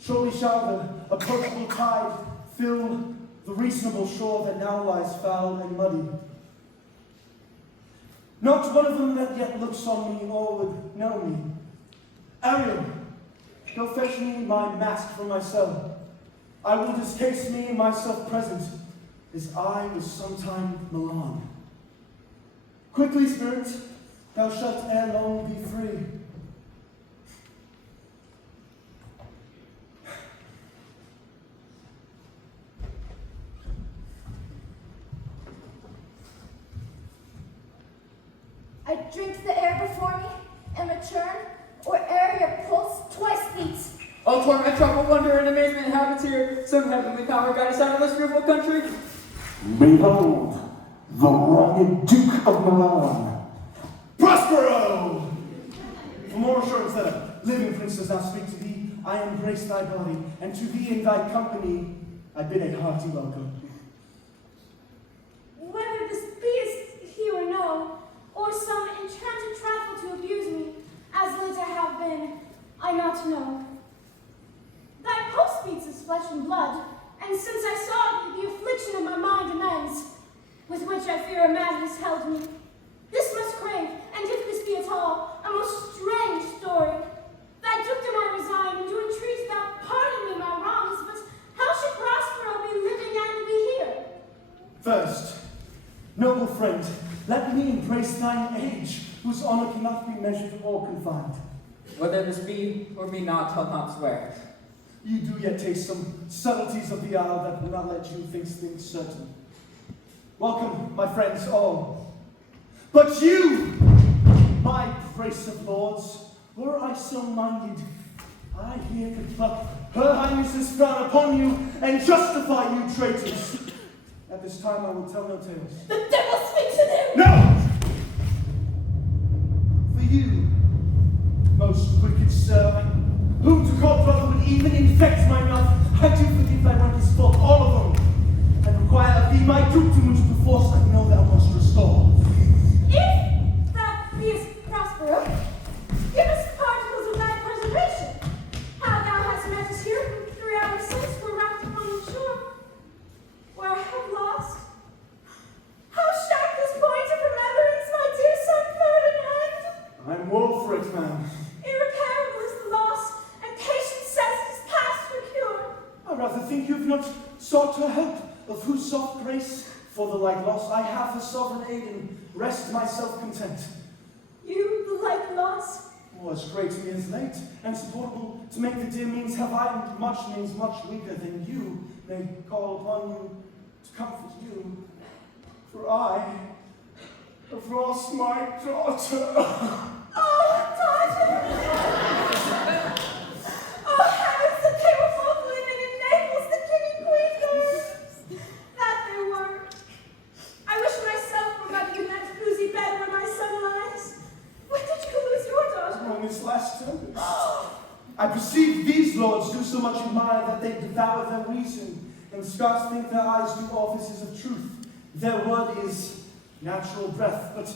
surely shall the approachable tide fill the reasonable shore that now lies foul and muddy. Not one of them that yet looks on me or would know me. Ariel, go fetch me my mask from my cell. I will discase me myself present, as I was sometime Milan. Quickly, spirit, thou shalt ere long be free. I drink the air before me and return, or ere your pulse twice beats. All torment, trouble, wonder, and amazement happens here. Some heavenly power guide us out of this fearful country. Behold, the rugged Duke of Milan. Prospero! For more assurance that a living prince does not speak to thee, I embrace thy body, and to thee in thy company I bid a hearty welcome. Whether this be is he or no, or some enchanted trifle to abuse me, as late I have been, I not know. Thy pulse beats as flesh and blood, and since I saw thee, the affliction of my mind amends, with which I fear a man has held me. This must crave, and if this be at all, a most strange story. Thy dukedom I resign, and do entreat thou pardon me my wrongs, but how should Prospero be living and be here? First, noble friend, let me embrace thine age, whose honor cannot be measured or confined. Whether this be or be not, I'll not swear. You do yet taste some subtleties of the isle that will not let you think things certain. Welcome, my friends all. But you, my brace of lords, were I so minded, I here could pluck her highness's frown upon you and justify you traitors. At this time I will tell no tales. The devil speaks in him! No! For you, most wicked sir, whom to call brother would even infect my mouth, I do forgive thy rankest fault, all of them, and require of thee my dukedom which perforce I know thou must restore. If thou beest Prospero, give us particles of thy preservation. How thou hast met us here 3 hours since were wrapped upon the shore, where I have lost. How shocked this point of remembrance, my dear son Ferdinand! I'm woe for it, man. Irreparable is the loss, and patient sense is past for cure. I rather think you have not sought her help, of whose soft grace, for the like loss, I have her sovereign aid, and rest myself content. You, the like loss? Oh, as great to me as late, and supportable to make the dear means have I much means much weaker than you may call upon you to comfort you. For I have lost my daughter. Oh, daughter! Oh, heavens, that they were both living in Naples, the king and queen there! That they were. I wish myself were but in that cozy bed where my son lies. When did you lose your daughter? On this last tempest. I perceive these lords do so much admire that they devour their reason, and scarce think their eyes do offices of truth. Their word is natural breath, but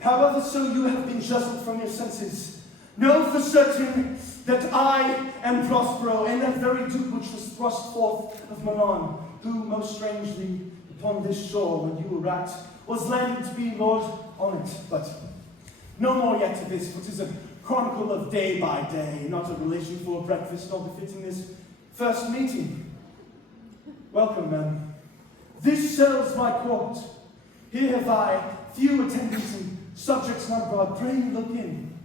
however so you have been jostled from your senses, know for certain that I am Prospero, and that very duke which was thrust forth of Milan, who most strangely upon this shore when you were at, was landed to be lord on it. But no more yet of this, for 'tis a chronicle of day by day, not a relation for breakfast, nor befitting this first meeting. Welcome, men. This sells my court. Here have I few attendants and subjects not broad. Pray look in.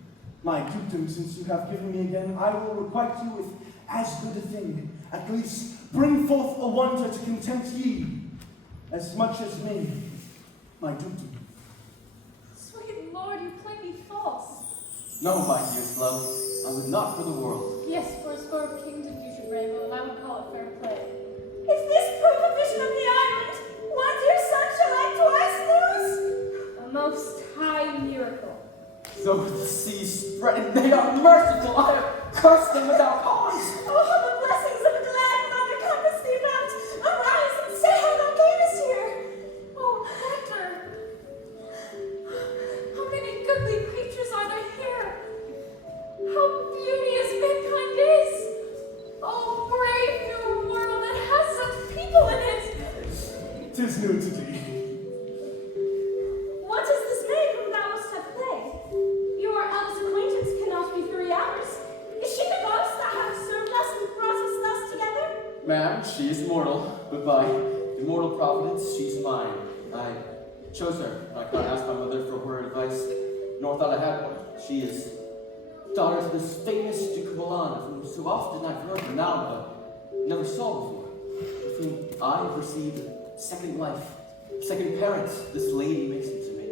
My dukedom, since you have given me again, I will requite you with as good a thing. At least bring forth a wonder to content ye, as much as me, my dukedom. Sweet lord, you play me false. No, my dearest love, I would not for the world. Yes, for a score of kingdoms you should wrangle, and I would call it fair play. Is this proof of vision of the island? One dear son shall I twice lose? A most high miracle. Though the seas spread and they are merciful, I have cursed them without cause. Oh, how the blessings of a glad mother compass thee about! Arise and say how thou camest here! Oh, Hector! How many goodly creatures are there here? How beauteous mankind is! Oh, brave new world that has such people in it! 'Tis new to thee. What is this maid whom thou wast at play? Your eldest acquaintance cannot be 3 hours. Is she the ghost that hath served us and brought us thus together? Ma'am, she is mortal, but by immortal providence, she's mine. I chose her. I could not ask my mother for her advice, nor thought I had one. She is daughter to this famous Duke of Milan, of whom so often I've heard renowned, but never saw before. With whom I have received a second life, second parents. This lady makes it to me.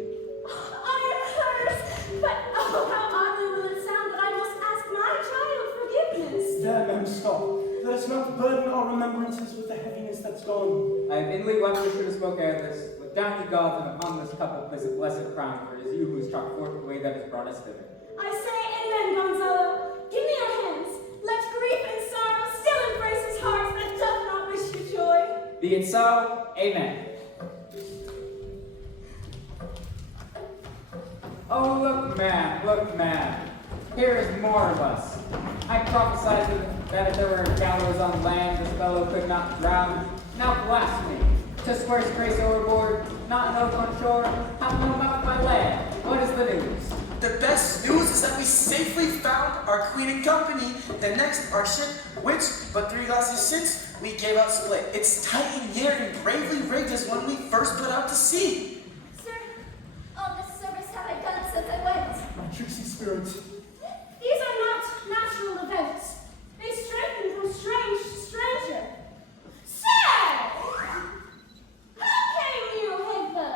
I am hers, but oh, how oddly will it sound that I must ask my child forgiveness. There, men, stop. Let us not burden our remembrances with the heaviness that's gone. I have inly wept who should have spoke ere this. Look down to God and upon this couple place a blessed crown, for it is you who has chalked forth the way that has brought us thither. I say amen, Gonzalo. Give me your hands. Let grief and sorrow still embrace his heart that doth not wish you joy. Be it so, amen. Oh, look, man. Here is more of us. I prophesied that if there were gallows on land, this fellow could not drown. Now blasphemy. To swear his grace overboard, not an oak on shore, have no mouth by land. What is the news? The best news is that we safely found our queen and company. The next, our ship, which, but 3 glasses since, we gave out split. It's tight and near and bravely rigged as when we first put out to sea. Sir, all this service have I done since I went. My tricksy spirit. These are not natural events. They strengthen from strange to stranger. Sir! How came you hither?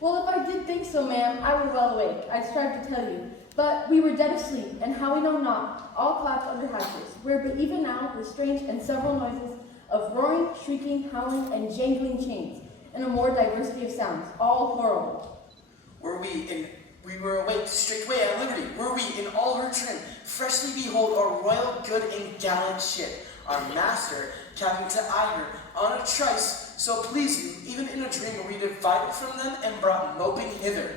Well, if I did think so, ma'am, I were well awake. I'd strive to tell you. But we were dead asleep, and how we know not, all clapped under hatches, where but even now were strange and several noises of roaring, shrieking, howling, and jangling chains, and a more diversity of sounds, all horrible. We were awake straightway at liberty. Were we in all her trim, freshly behold our royal, good, and gallant ship, our master, Captain to eye her, on a trice, so please you, even in a dream where we divided from them and brought moping hither.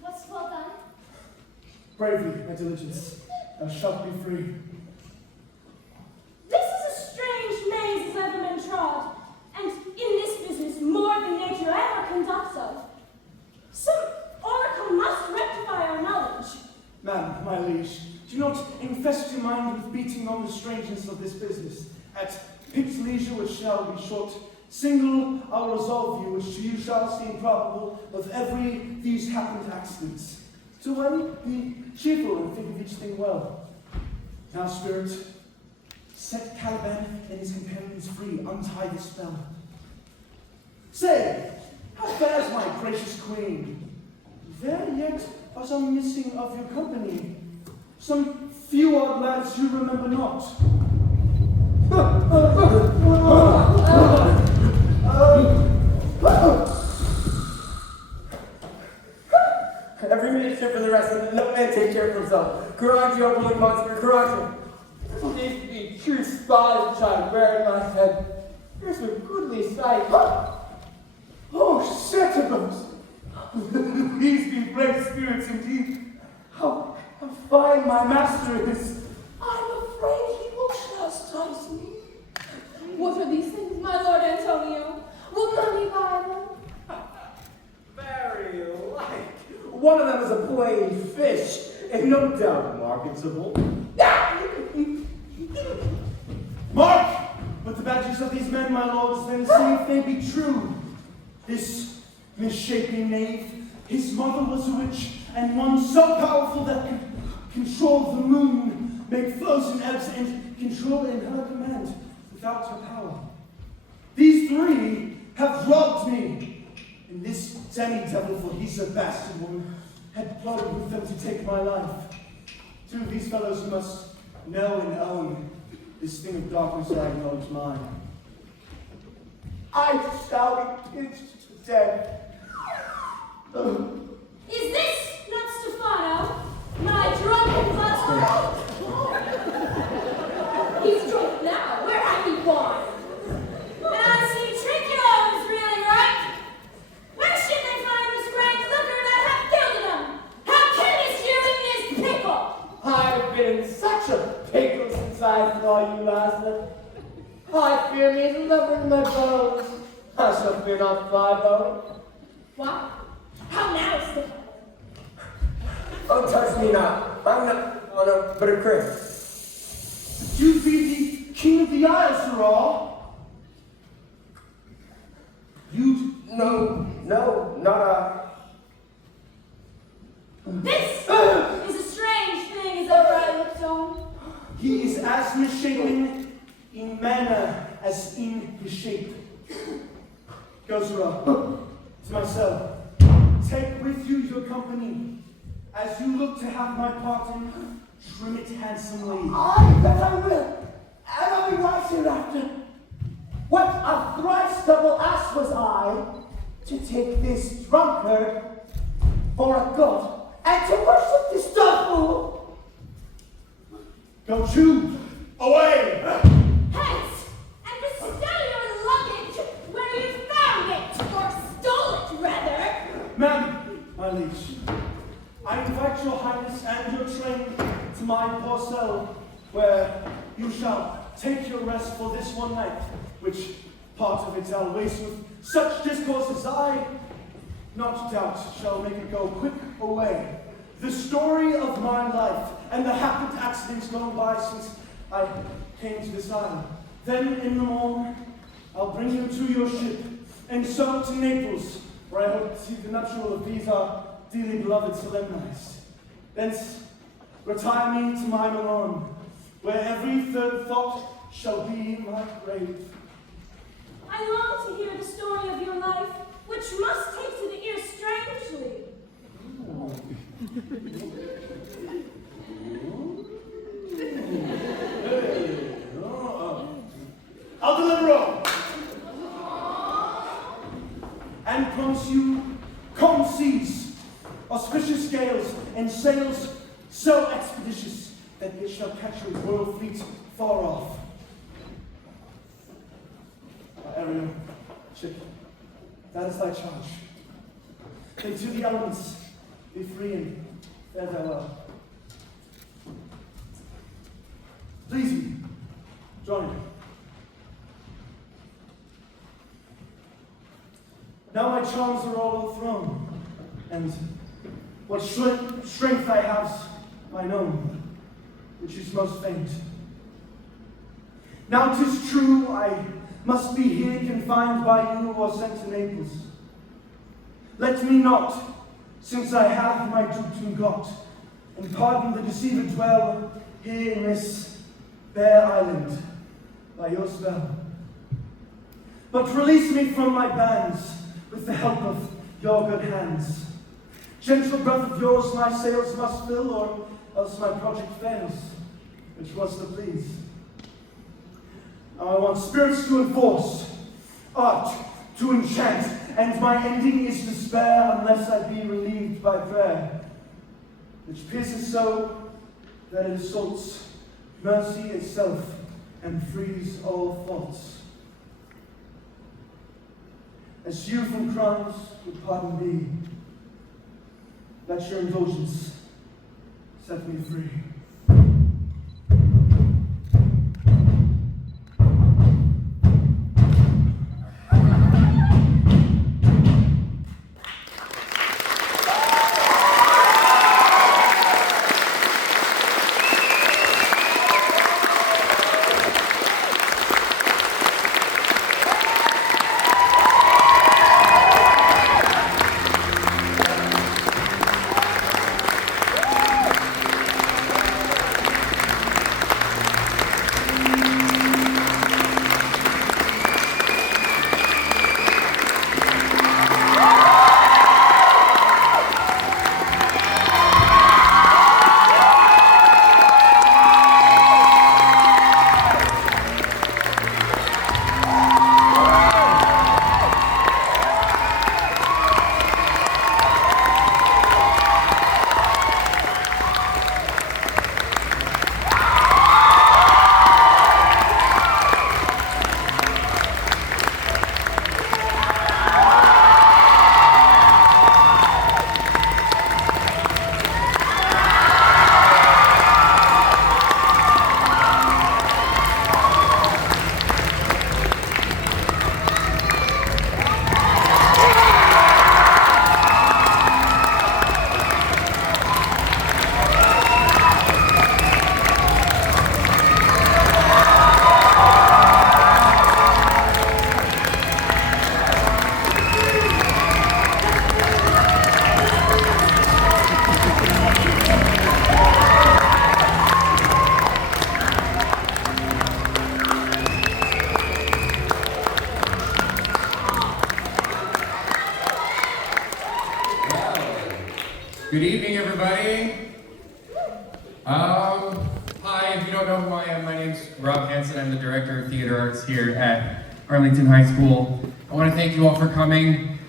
What's well done? Bravely, my diligence. Thou shalt be free. This is a strange maze as ever been trod, and in this business more than nature ever conducts of. Some oracle must rectify our knowledge. Ma'am, my liege, do not infest your mind with beating on the strangeness of this business. At Pip's leisure, which shall be short, single I'll resolve you, which to you shall seem probable, of every these happened accidents. To one, be cheerful and think of each thing well. Now, spirit, set Caliban and his companions free, untie the spell. Say, how fares my gracious queen? There yet are some missing of your company. Some few odd lads you remember not. Every minute for the rest, and no man take care of himself. Coraggio, blue monster, coraggio. These be true spies which I wear in my head. Here's a goodly sight. Oh, Setibus! These be brave spirits indeed. How fine my master is. I'm afraid he will chastise me. What are these things, my Lord Antonio? Will none you buy them? Very like. One of them is a plain fish, and no doubt marketable. Mark! But the badges of these men, my lords, then see if they be true. This misshapen knave, his mother was a witch, and one so powerful that could control the moon, make flows and ebbs, and control in her command without her power. These three have robbed me, and this demi-devil, for he's a bastard woman, had plotted with them to take my life. Two of these fellows must know and own this thing of darkness I acknowledge mine. I shall be pinched to death. Is this not Stefano, my drunken butler? He's drunk now. Where have you gone? And I see Triculo is reeling right. Where should they find this rank looker that hath killed him? How killest you in this pickle? I've been in such a pickle since I saw you last night. I fear me is liver in my bones. I shall fear not fly bone. What? How now, Stefano? Oh, touch me not. I'm not honor, but a critic. You be the king of the Isles, Sir All. You No, not a. This is a strange thing, is that right, Lipstone? He is as misshapen in manner as in his shape. Go, Sir All. To myself. Take with you your company. As you look to have my pardon, trim it handsomely. I bet I will, and I'll be right hereafter. What a thrice double ass was I to take this drunkard for a god, and to worship this dumb fool. Go to, away! Hence, and bestow your luggage where you found it, or stole it, rather. Ma'am, my liege, I invite your highness and your train to my poor cell, where you shall take your rest for this one night, which part of it I'll waste with such discourse as I, not doubt, shall make it go quick away. The story of my life, and the happy accidents gone by since I came to this island. Then in the morn, I'll bring you to your ship, and so to Naples, where I hope to see the nuptial of these our dearly beloved solemnized. Thence retire me to my Milan, where every third thought shall be my grave. I long to hear the story of your life, which must take to the ear strangely. I'll deliver all. And promise you calm seas, auspicious gales, and sails so expeditious that it shall catch your royal fleet far off. Ariel, ship, that is thy charge. Then to the elements, be free and fare thou well. Please you, join me. Now my charms are all overthrown, and what strength I have, mine own, which is most faint. Now 'tis true, I must be here confined by you or sent to Naples. Let me not, since I have my dukedom got, and pardon the deceiver dwell here in this bare island by your spell. But release me from my bands with the help of your good hands. Gentle breath of yours my sails must fill, or else my project fails, which was to please. Now I want spirits to enforce, art to enchant, and my ending is despair unless I be relieved by prayer, which pierces so that insults mercy itself and frees all faults. As you from crimes would pardon me, let your indulgence set me free. Good evening, everybody. Hi, if you don't know who I am, my name's Rob Hansen. I'm the Director of Theater Arts here at Arlington High School. I want to thank you all for coming.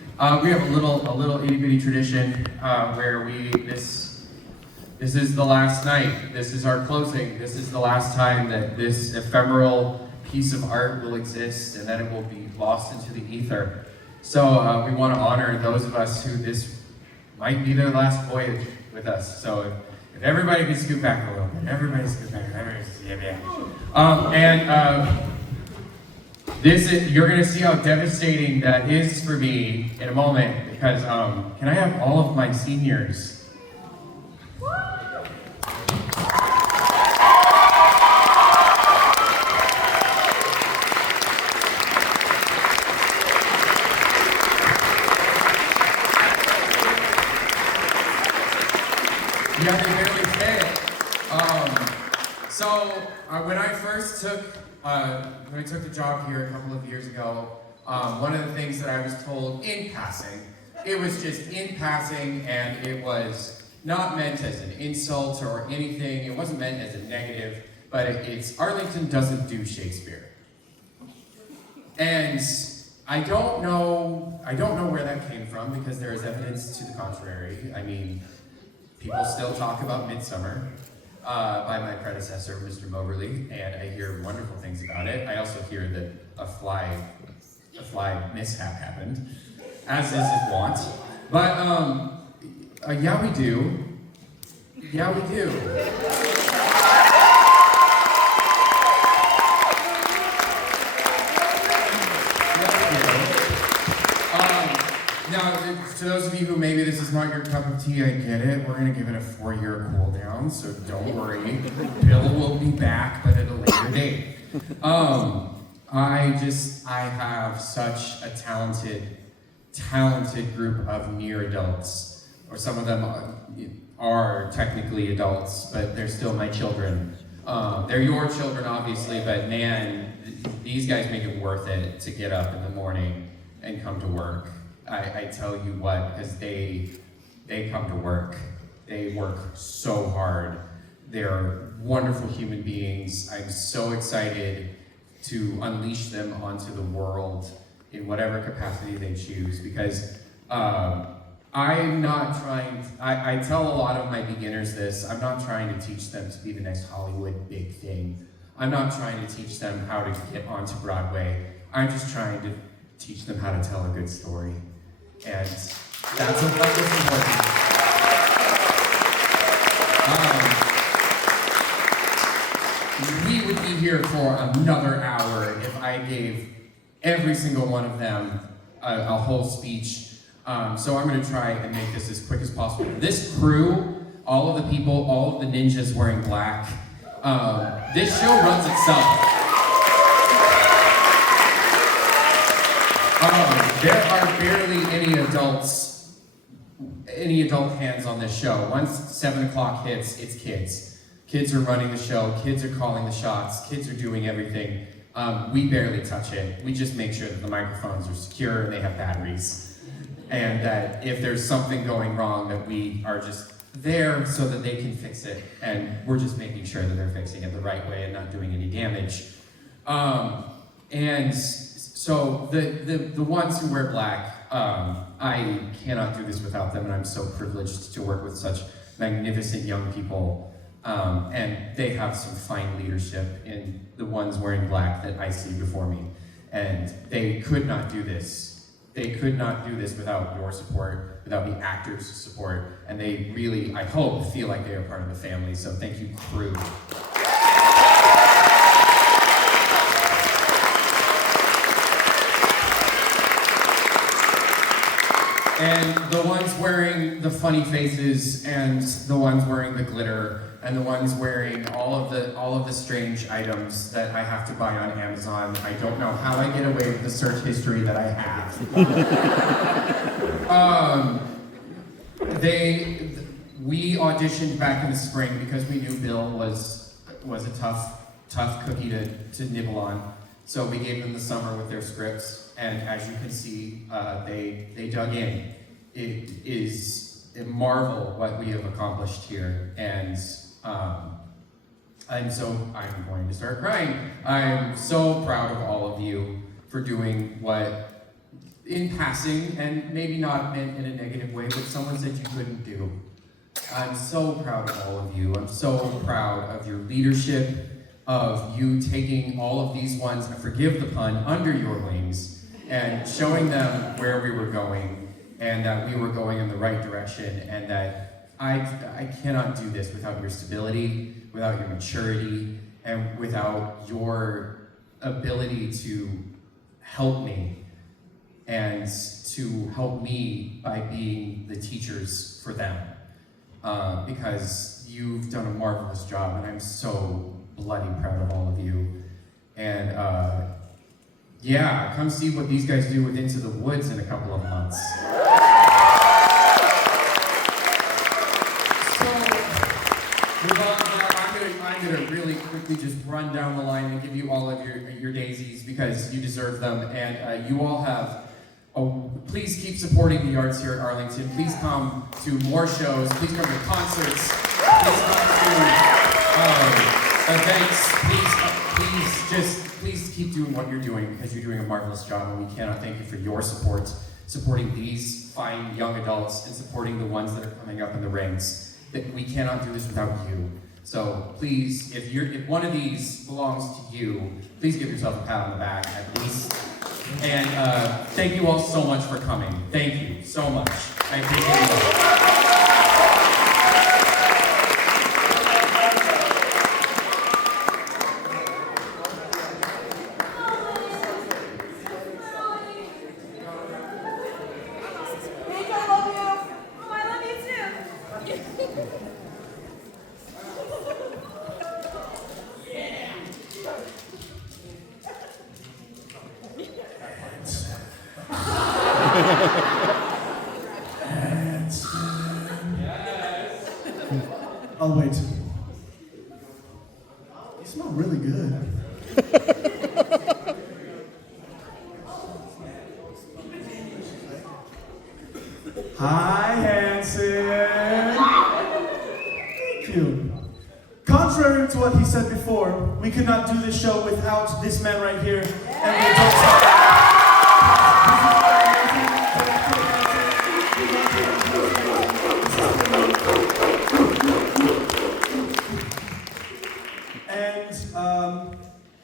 We have a little itty-bitty tradition where this is the last night. This is our closing. This is the last time that this ephemeral piece of art will exist, and then it will be lost into the ether. So we want to honor those of us who this might be their last voyage with us. So if everybody can scoot back a little bit, everybody scoot back, you're gonna see how devastating that is for me in a moment, because can I have all of my seniors? Yeah, they barely fit. When I first took the job here a couple of years ago, one of the things that I was told in passing, it was just in passing, and it was not meant as an insult or anything. It wasn't meant as a negative, but it's Arlington doesn't do Shakespeare. And I don't know where that came from, because there is evidence to the contrary. I mean, people still talk about Midsummer by my predecessor, Mr. Moberly, and I hear wonderful things about it. I also hear that a fly mishap happened, as is his wont. But yeah, we do. Yeah, we do. Now, to those of you who maybe this is not your cup of tea, I get it. We're gonna give it a 4-year cool down, so don't worry. Bill will be back, but at a later date. I have such a talented group of near adults, or some of them are technically adults, but they're still my children. They're your children, obviously, but man, these guys make it worth it to get up in the morning and come to work. I tell you what, because they come to work. They work so hard. They're wonderful human beings. I'm so excited to unleash them onto the world in whatever capacity they choose, because I'm not trying, I tell a lot of my beginners this, I'm not trying to teach them to be the next Hollywood big thing. I'm not trying to teach them how to get onto Broadway. I'm just trying to teach them how to tell a good story. And that's what's important. We would be here for another hour if I gave every single one of them a whole speech. So I'm going to try and make this as quick as possible. This crew, all of the people, all of the ninjas wearing black, this show runs itself. There are barely any adult hands on this show. Once 7 o'clock hits, it's kids. Kids are running the show, kids are calling the shots, kids are doing everything. We barely touch it. We just make sure that the microphones are secure and they have batteries. And that if there's something going wrong, that we are just there so that they can fix it. And we're just making sure that they're fixing it the right way and not doing any damage. And so the ones who wear black, I cannot do this without them, and I'm so privileged to work with such magnificent young people. And they have some fine leadership in the ones wearing black that I see before me. And they could not do this. They could not do this without your support, without the actors' support. And they really, I hope, feel like they are part of the family. So thank you, crew. And the ones wearing the funny faces, and the ones wearing the glitter, and the ones wearing all of the strange items that I have to buy on Amazon. I don't know how I get away with the search history that I have. We auditioned back in the spring because we knew Bill was a tough cookie to nibble on. So we gave them the summer with their scripts, and as you can see, they dug in. It is a marvel what we have accomplished here, and I'm going to start crying. I'm so proud of all of you for doing what, in passing, and maybe not meant in a negative way, but someone said you couldn't do. I'm so proud of all of you. I'm so proud of your leadership, of you taking all of these ones, and forgive the pun, under your wings, and showing them where we were going, and that we were going in the right direction, and that I cannot do this without your stability, without your maturity, and without your ability to help me, and to help me by being the teachers for them. Because you've done a marvelous job, and I'm so bloody proud of all of you. And yeah, come see what these guys do with Into the Woods in a couple of months. I'm gonna really quickly just run down the line and give you all of your daisies because you deserve them, and you all have. Please keep supporting the arts here at Arlington. Please come to more shows. Please come to concerts. Please come to events. Please keep doing what you're doing because you're doing a marvelous job, and we cannot thank you for your support, supporting these fine young adults and supporting the ones that are coming up in the ranks. That we cannot do this without you. So please, if one of these belongs to you, please give yourself a pat on the back at least. And thank you all so much for coming. Thank you so much. I appreciate it all. Oh, wait. You smell really good. Hi, Hansen. Thank you. Contrary to what he said before, we could not do this show without this man right here and the adults.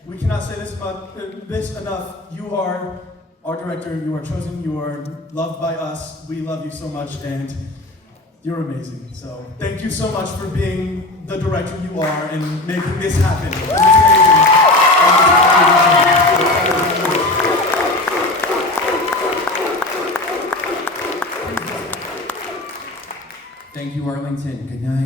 We cannot say this enough. You are our director. You are chosen. You are loved by us. We love you so much, and you're amazing. So thank you so much for being the director you are and making this happen. This is amazing. Thank you, Arlington. Good night.